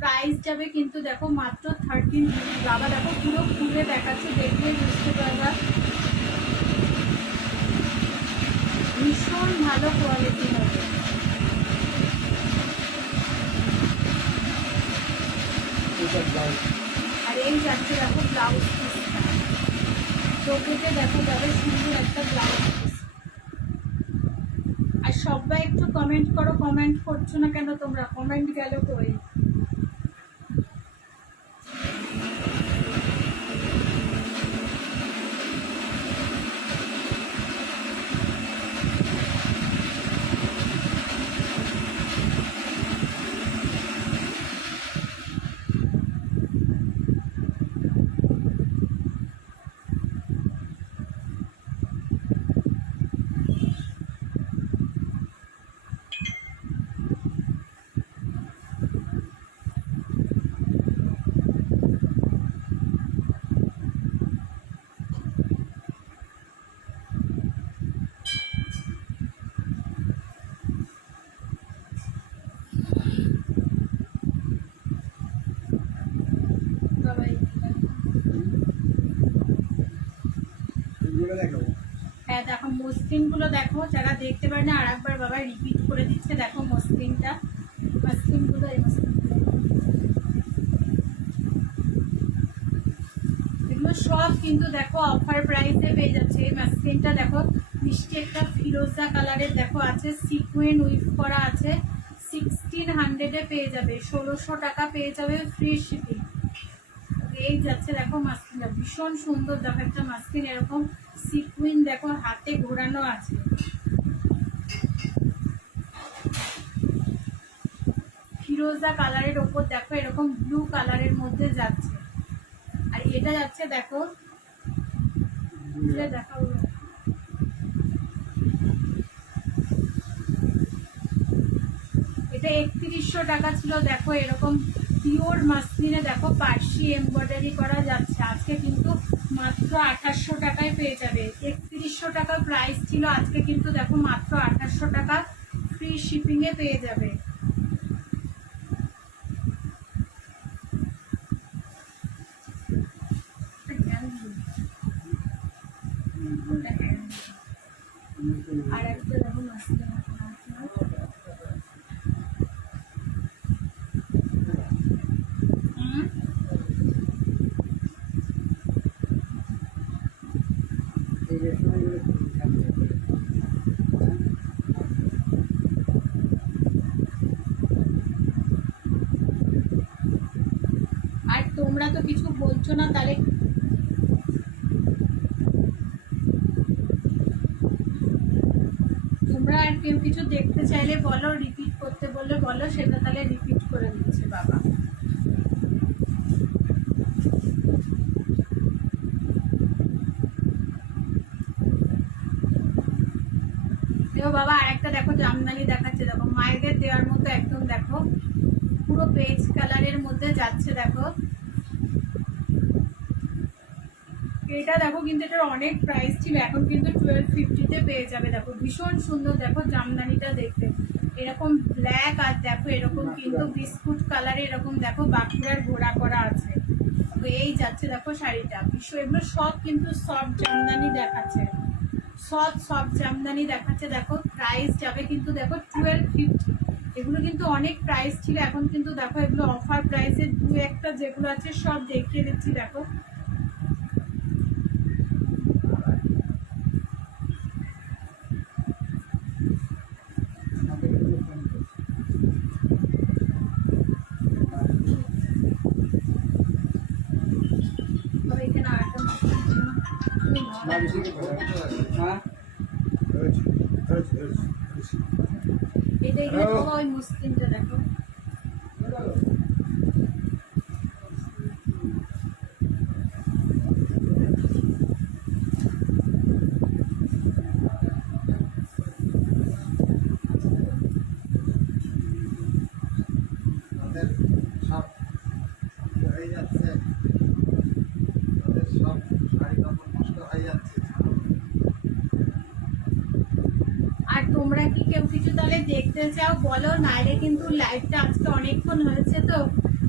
প্রাইস যাবে কিন্তু দেখো মাত্র 13। বাবা দেখো পুরো খুলে দেখাচ্ছে, দেখলে বুঝতে পারবা ভীষণ ভালো কোয়ালিটি হবে। আর এই যাচ্ছে দেখো ব্লাউজ পিসটা, চোখেতে দেখো যাবে সুন্দর একটা ব্লাউজ পিস। আর সবাই একটু কমেন্ট করো, কমেন্ট করছো না কেন তোমরা? কমেন্ট গেল কই? সবাই হ্যাঁ দেখো মসলিন গুলো দেখো, যারা দেখতে পারে না আর একবার বাবা রিপিট করে দিচ্ছে। দেখো মসলিনটা, মসলিন গুলো, এই মসলিন এগুলো সব কিন্তু দেখো অফার প্রাইসে পেয়ে যাচ্ছে। এই মসলিনটা দেখো মিষ্টি একটা ফিরোজা কালারের দেখো আছে, সিকুয়েন উইভ করা আছে, 1600 পেয়ে যাবে, 1600 টাকা পেয়ে যাবে, ফ্রি শিপিং। এই যাচ্ছে দেখো মাস্কিনটা, ভীষণ সুন্দর দেখো একটা মাস্কিন, এরকম সিকুইন দেখো হাতে ঘোরানো আছে। ফিরোজা কালারের ওপর দেখো এরকম ব্লু কালারের মধ্যে যাচ্ছে। আর এটা যাচ্ছে দেখো, দেখাবো, এটা 3100 টাকা ছিল। দেখো এরকম পিওর মাসলিনে দেখো পার্সি এমব্রয়ডারি করা যাচ্ছে, আজকে কিন্তু মাত্র 2800 টাকায় পেয়ে যাবে। 3100 টাকা প্রাইস ছিল, আজকে কিন্তু দেখো মাত্র 2800 টাকা ফ্রি শিপিং এ পেয়ে যাবে। আর একটা দেখো মাসলিন, আর তোমরা তো কিছু বলছো না, তাহলে তোমরা আর কেউ কিছু দেখতে চাইলে বলো, রিপিট করতে বললে বলো, সেটা তাহলে রিপিট করে দিচ্ছে বাবা। দেখো বাবা আরেকটা দেখো জামদানি দেখাচ্ছে, দেখো মায়েদের দেওয়ার মতো একদম দেখো পুরো পেজ কালারের মধ্যে যাচ্ছে। দেখো এটা দেখো কিন্তু এটার অনেক প্রাইস ছিল, এখন কিন্তু 1250 পেয়ে যাবে। দেখো ভীষণ সুন্দর দেখো জামদানিটা দেখতে, এরকম ব্ল্যাক আর দেখো এরকম কিন্তু বিস্কুট কালারে এরকম দেখো বাঁকুড়ার ঘোড়া করা আছে। তো এই যাচ্ছে দেখো শাড়িটা, এগুলো সব কিন্তু সফট জামদানি দেখাচ্ছে, সব জামদানি দেখাচ্ছে। দেখো প্রাইস যাবে কিন্তু দেখো 1250। এগুলো কিন্তু অনেক প্রাইস ছিল, এখন কিন্তু দেখো এগুলো অফার প্রাইসে দু একটা যেগুলো আছে সব দেখিয়ে দিচ্ছি। দেখো এখানে আরেকটা এটা এখানে ওই মুসলিমটা দেখো, তোমরা কি কেউ কিছু তাহলে দেখতে চাও বলো, নাইলে কিন্তু লাইভটা আজকে অনেকক্ষণ হয়েছে তো,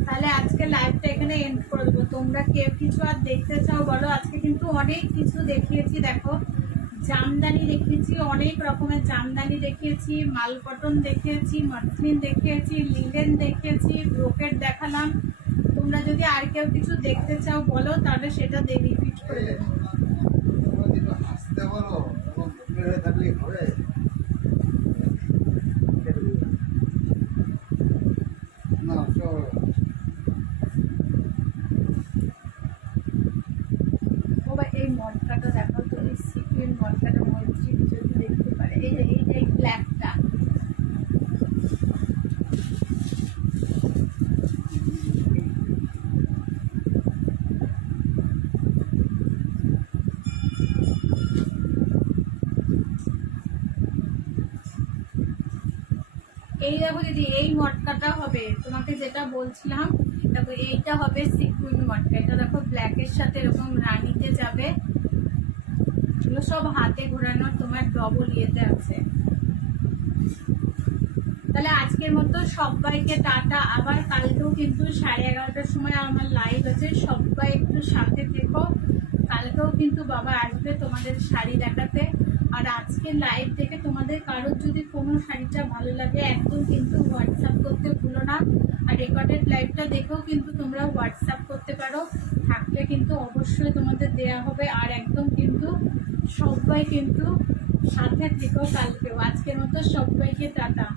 তাহলে আজকে লাইভটা এখানে এন্ড করে দেবো। তোমরা কেউ কিছু আর দেখতে চাও বলো। আজকে কিন্তু অনেক কিছু দেখিয়েছি, দেখো জামদানি দেখিয়েছি, অনেক রকমের জামদানি দেখিয়েছি, মাল কটন দেখিয়েছি, মসলিন দেখিয়েছি, লিনেন দেখিয়েছি, ব্রোকেট দেখালাম। তোমরা যদি আর কেউ কিছু দেখতে চাও বলো, তাহলে সেটা রিপিট করে দেবো। তোমরা যদি আসতে পারো এবং দূরে হয়ে থাকলেই হবে। না চলো। ও ভাই, এই মটকাটা দেখো তো, এই সিকুইন মটকাটা মৈত্রী যদি দেখতে পারে, এই যে এই ব্ল্যাকটা, এই দেখো দিদি, এই মটকাটা হবে তোমাকে যেটা বলছিলাম। দেখো এইটা হবে সিকুইন মটকা, এটা দেখো ব্ল্যাকের সাথে এরকম রানিতে যাবে, এগুলো সব হাতে ঘোরানোর তোমার ডবল ইয়েতে আছে। তাহলে আজকের মতো সবাইকে টাটা। আবার কালকেও কিন্তু 11:30টার সময় আমার লাইভ আছে, সবাই একটু সাথে থেকো। কালকেও কিন্তু বাবা আসবে তোমাদের শাড়ি দেখাতে। আর আজকের লাইভ থেকে তোমাদের কারোর যদি কোনো শাড়িটা ভালো লাগে একদম কিন্তু হোয়াটসঅ্যাপ করতে ভুলো না। আর রেকর্ডেড লাইভটা দেখেও কিন্তু তোমরা হোয়াটসঅ্যাপ করতে পারো, থাকলে কিন্তু অবশ্যই তোমাদের দেয়া হবে। আর একদম কিন্তু সবাই কিন্তু সাথে থেকো কালকেও। আজকের মতো সবাইকে টাটা।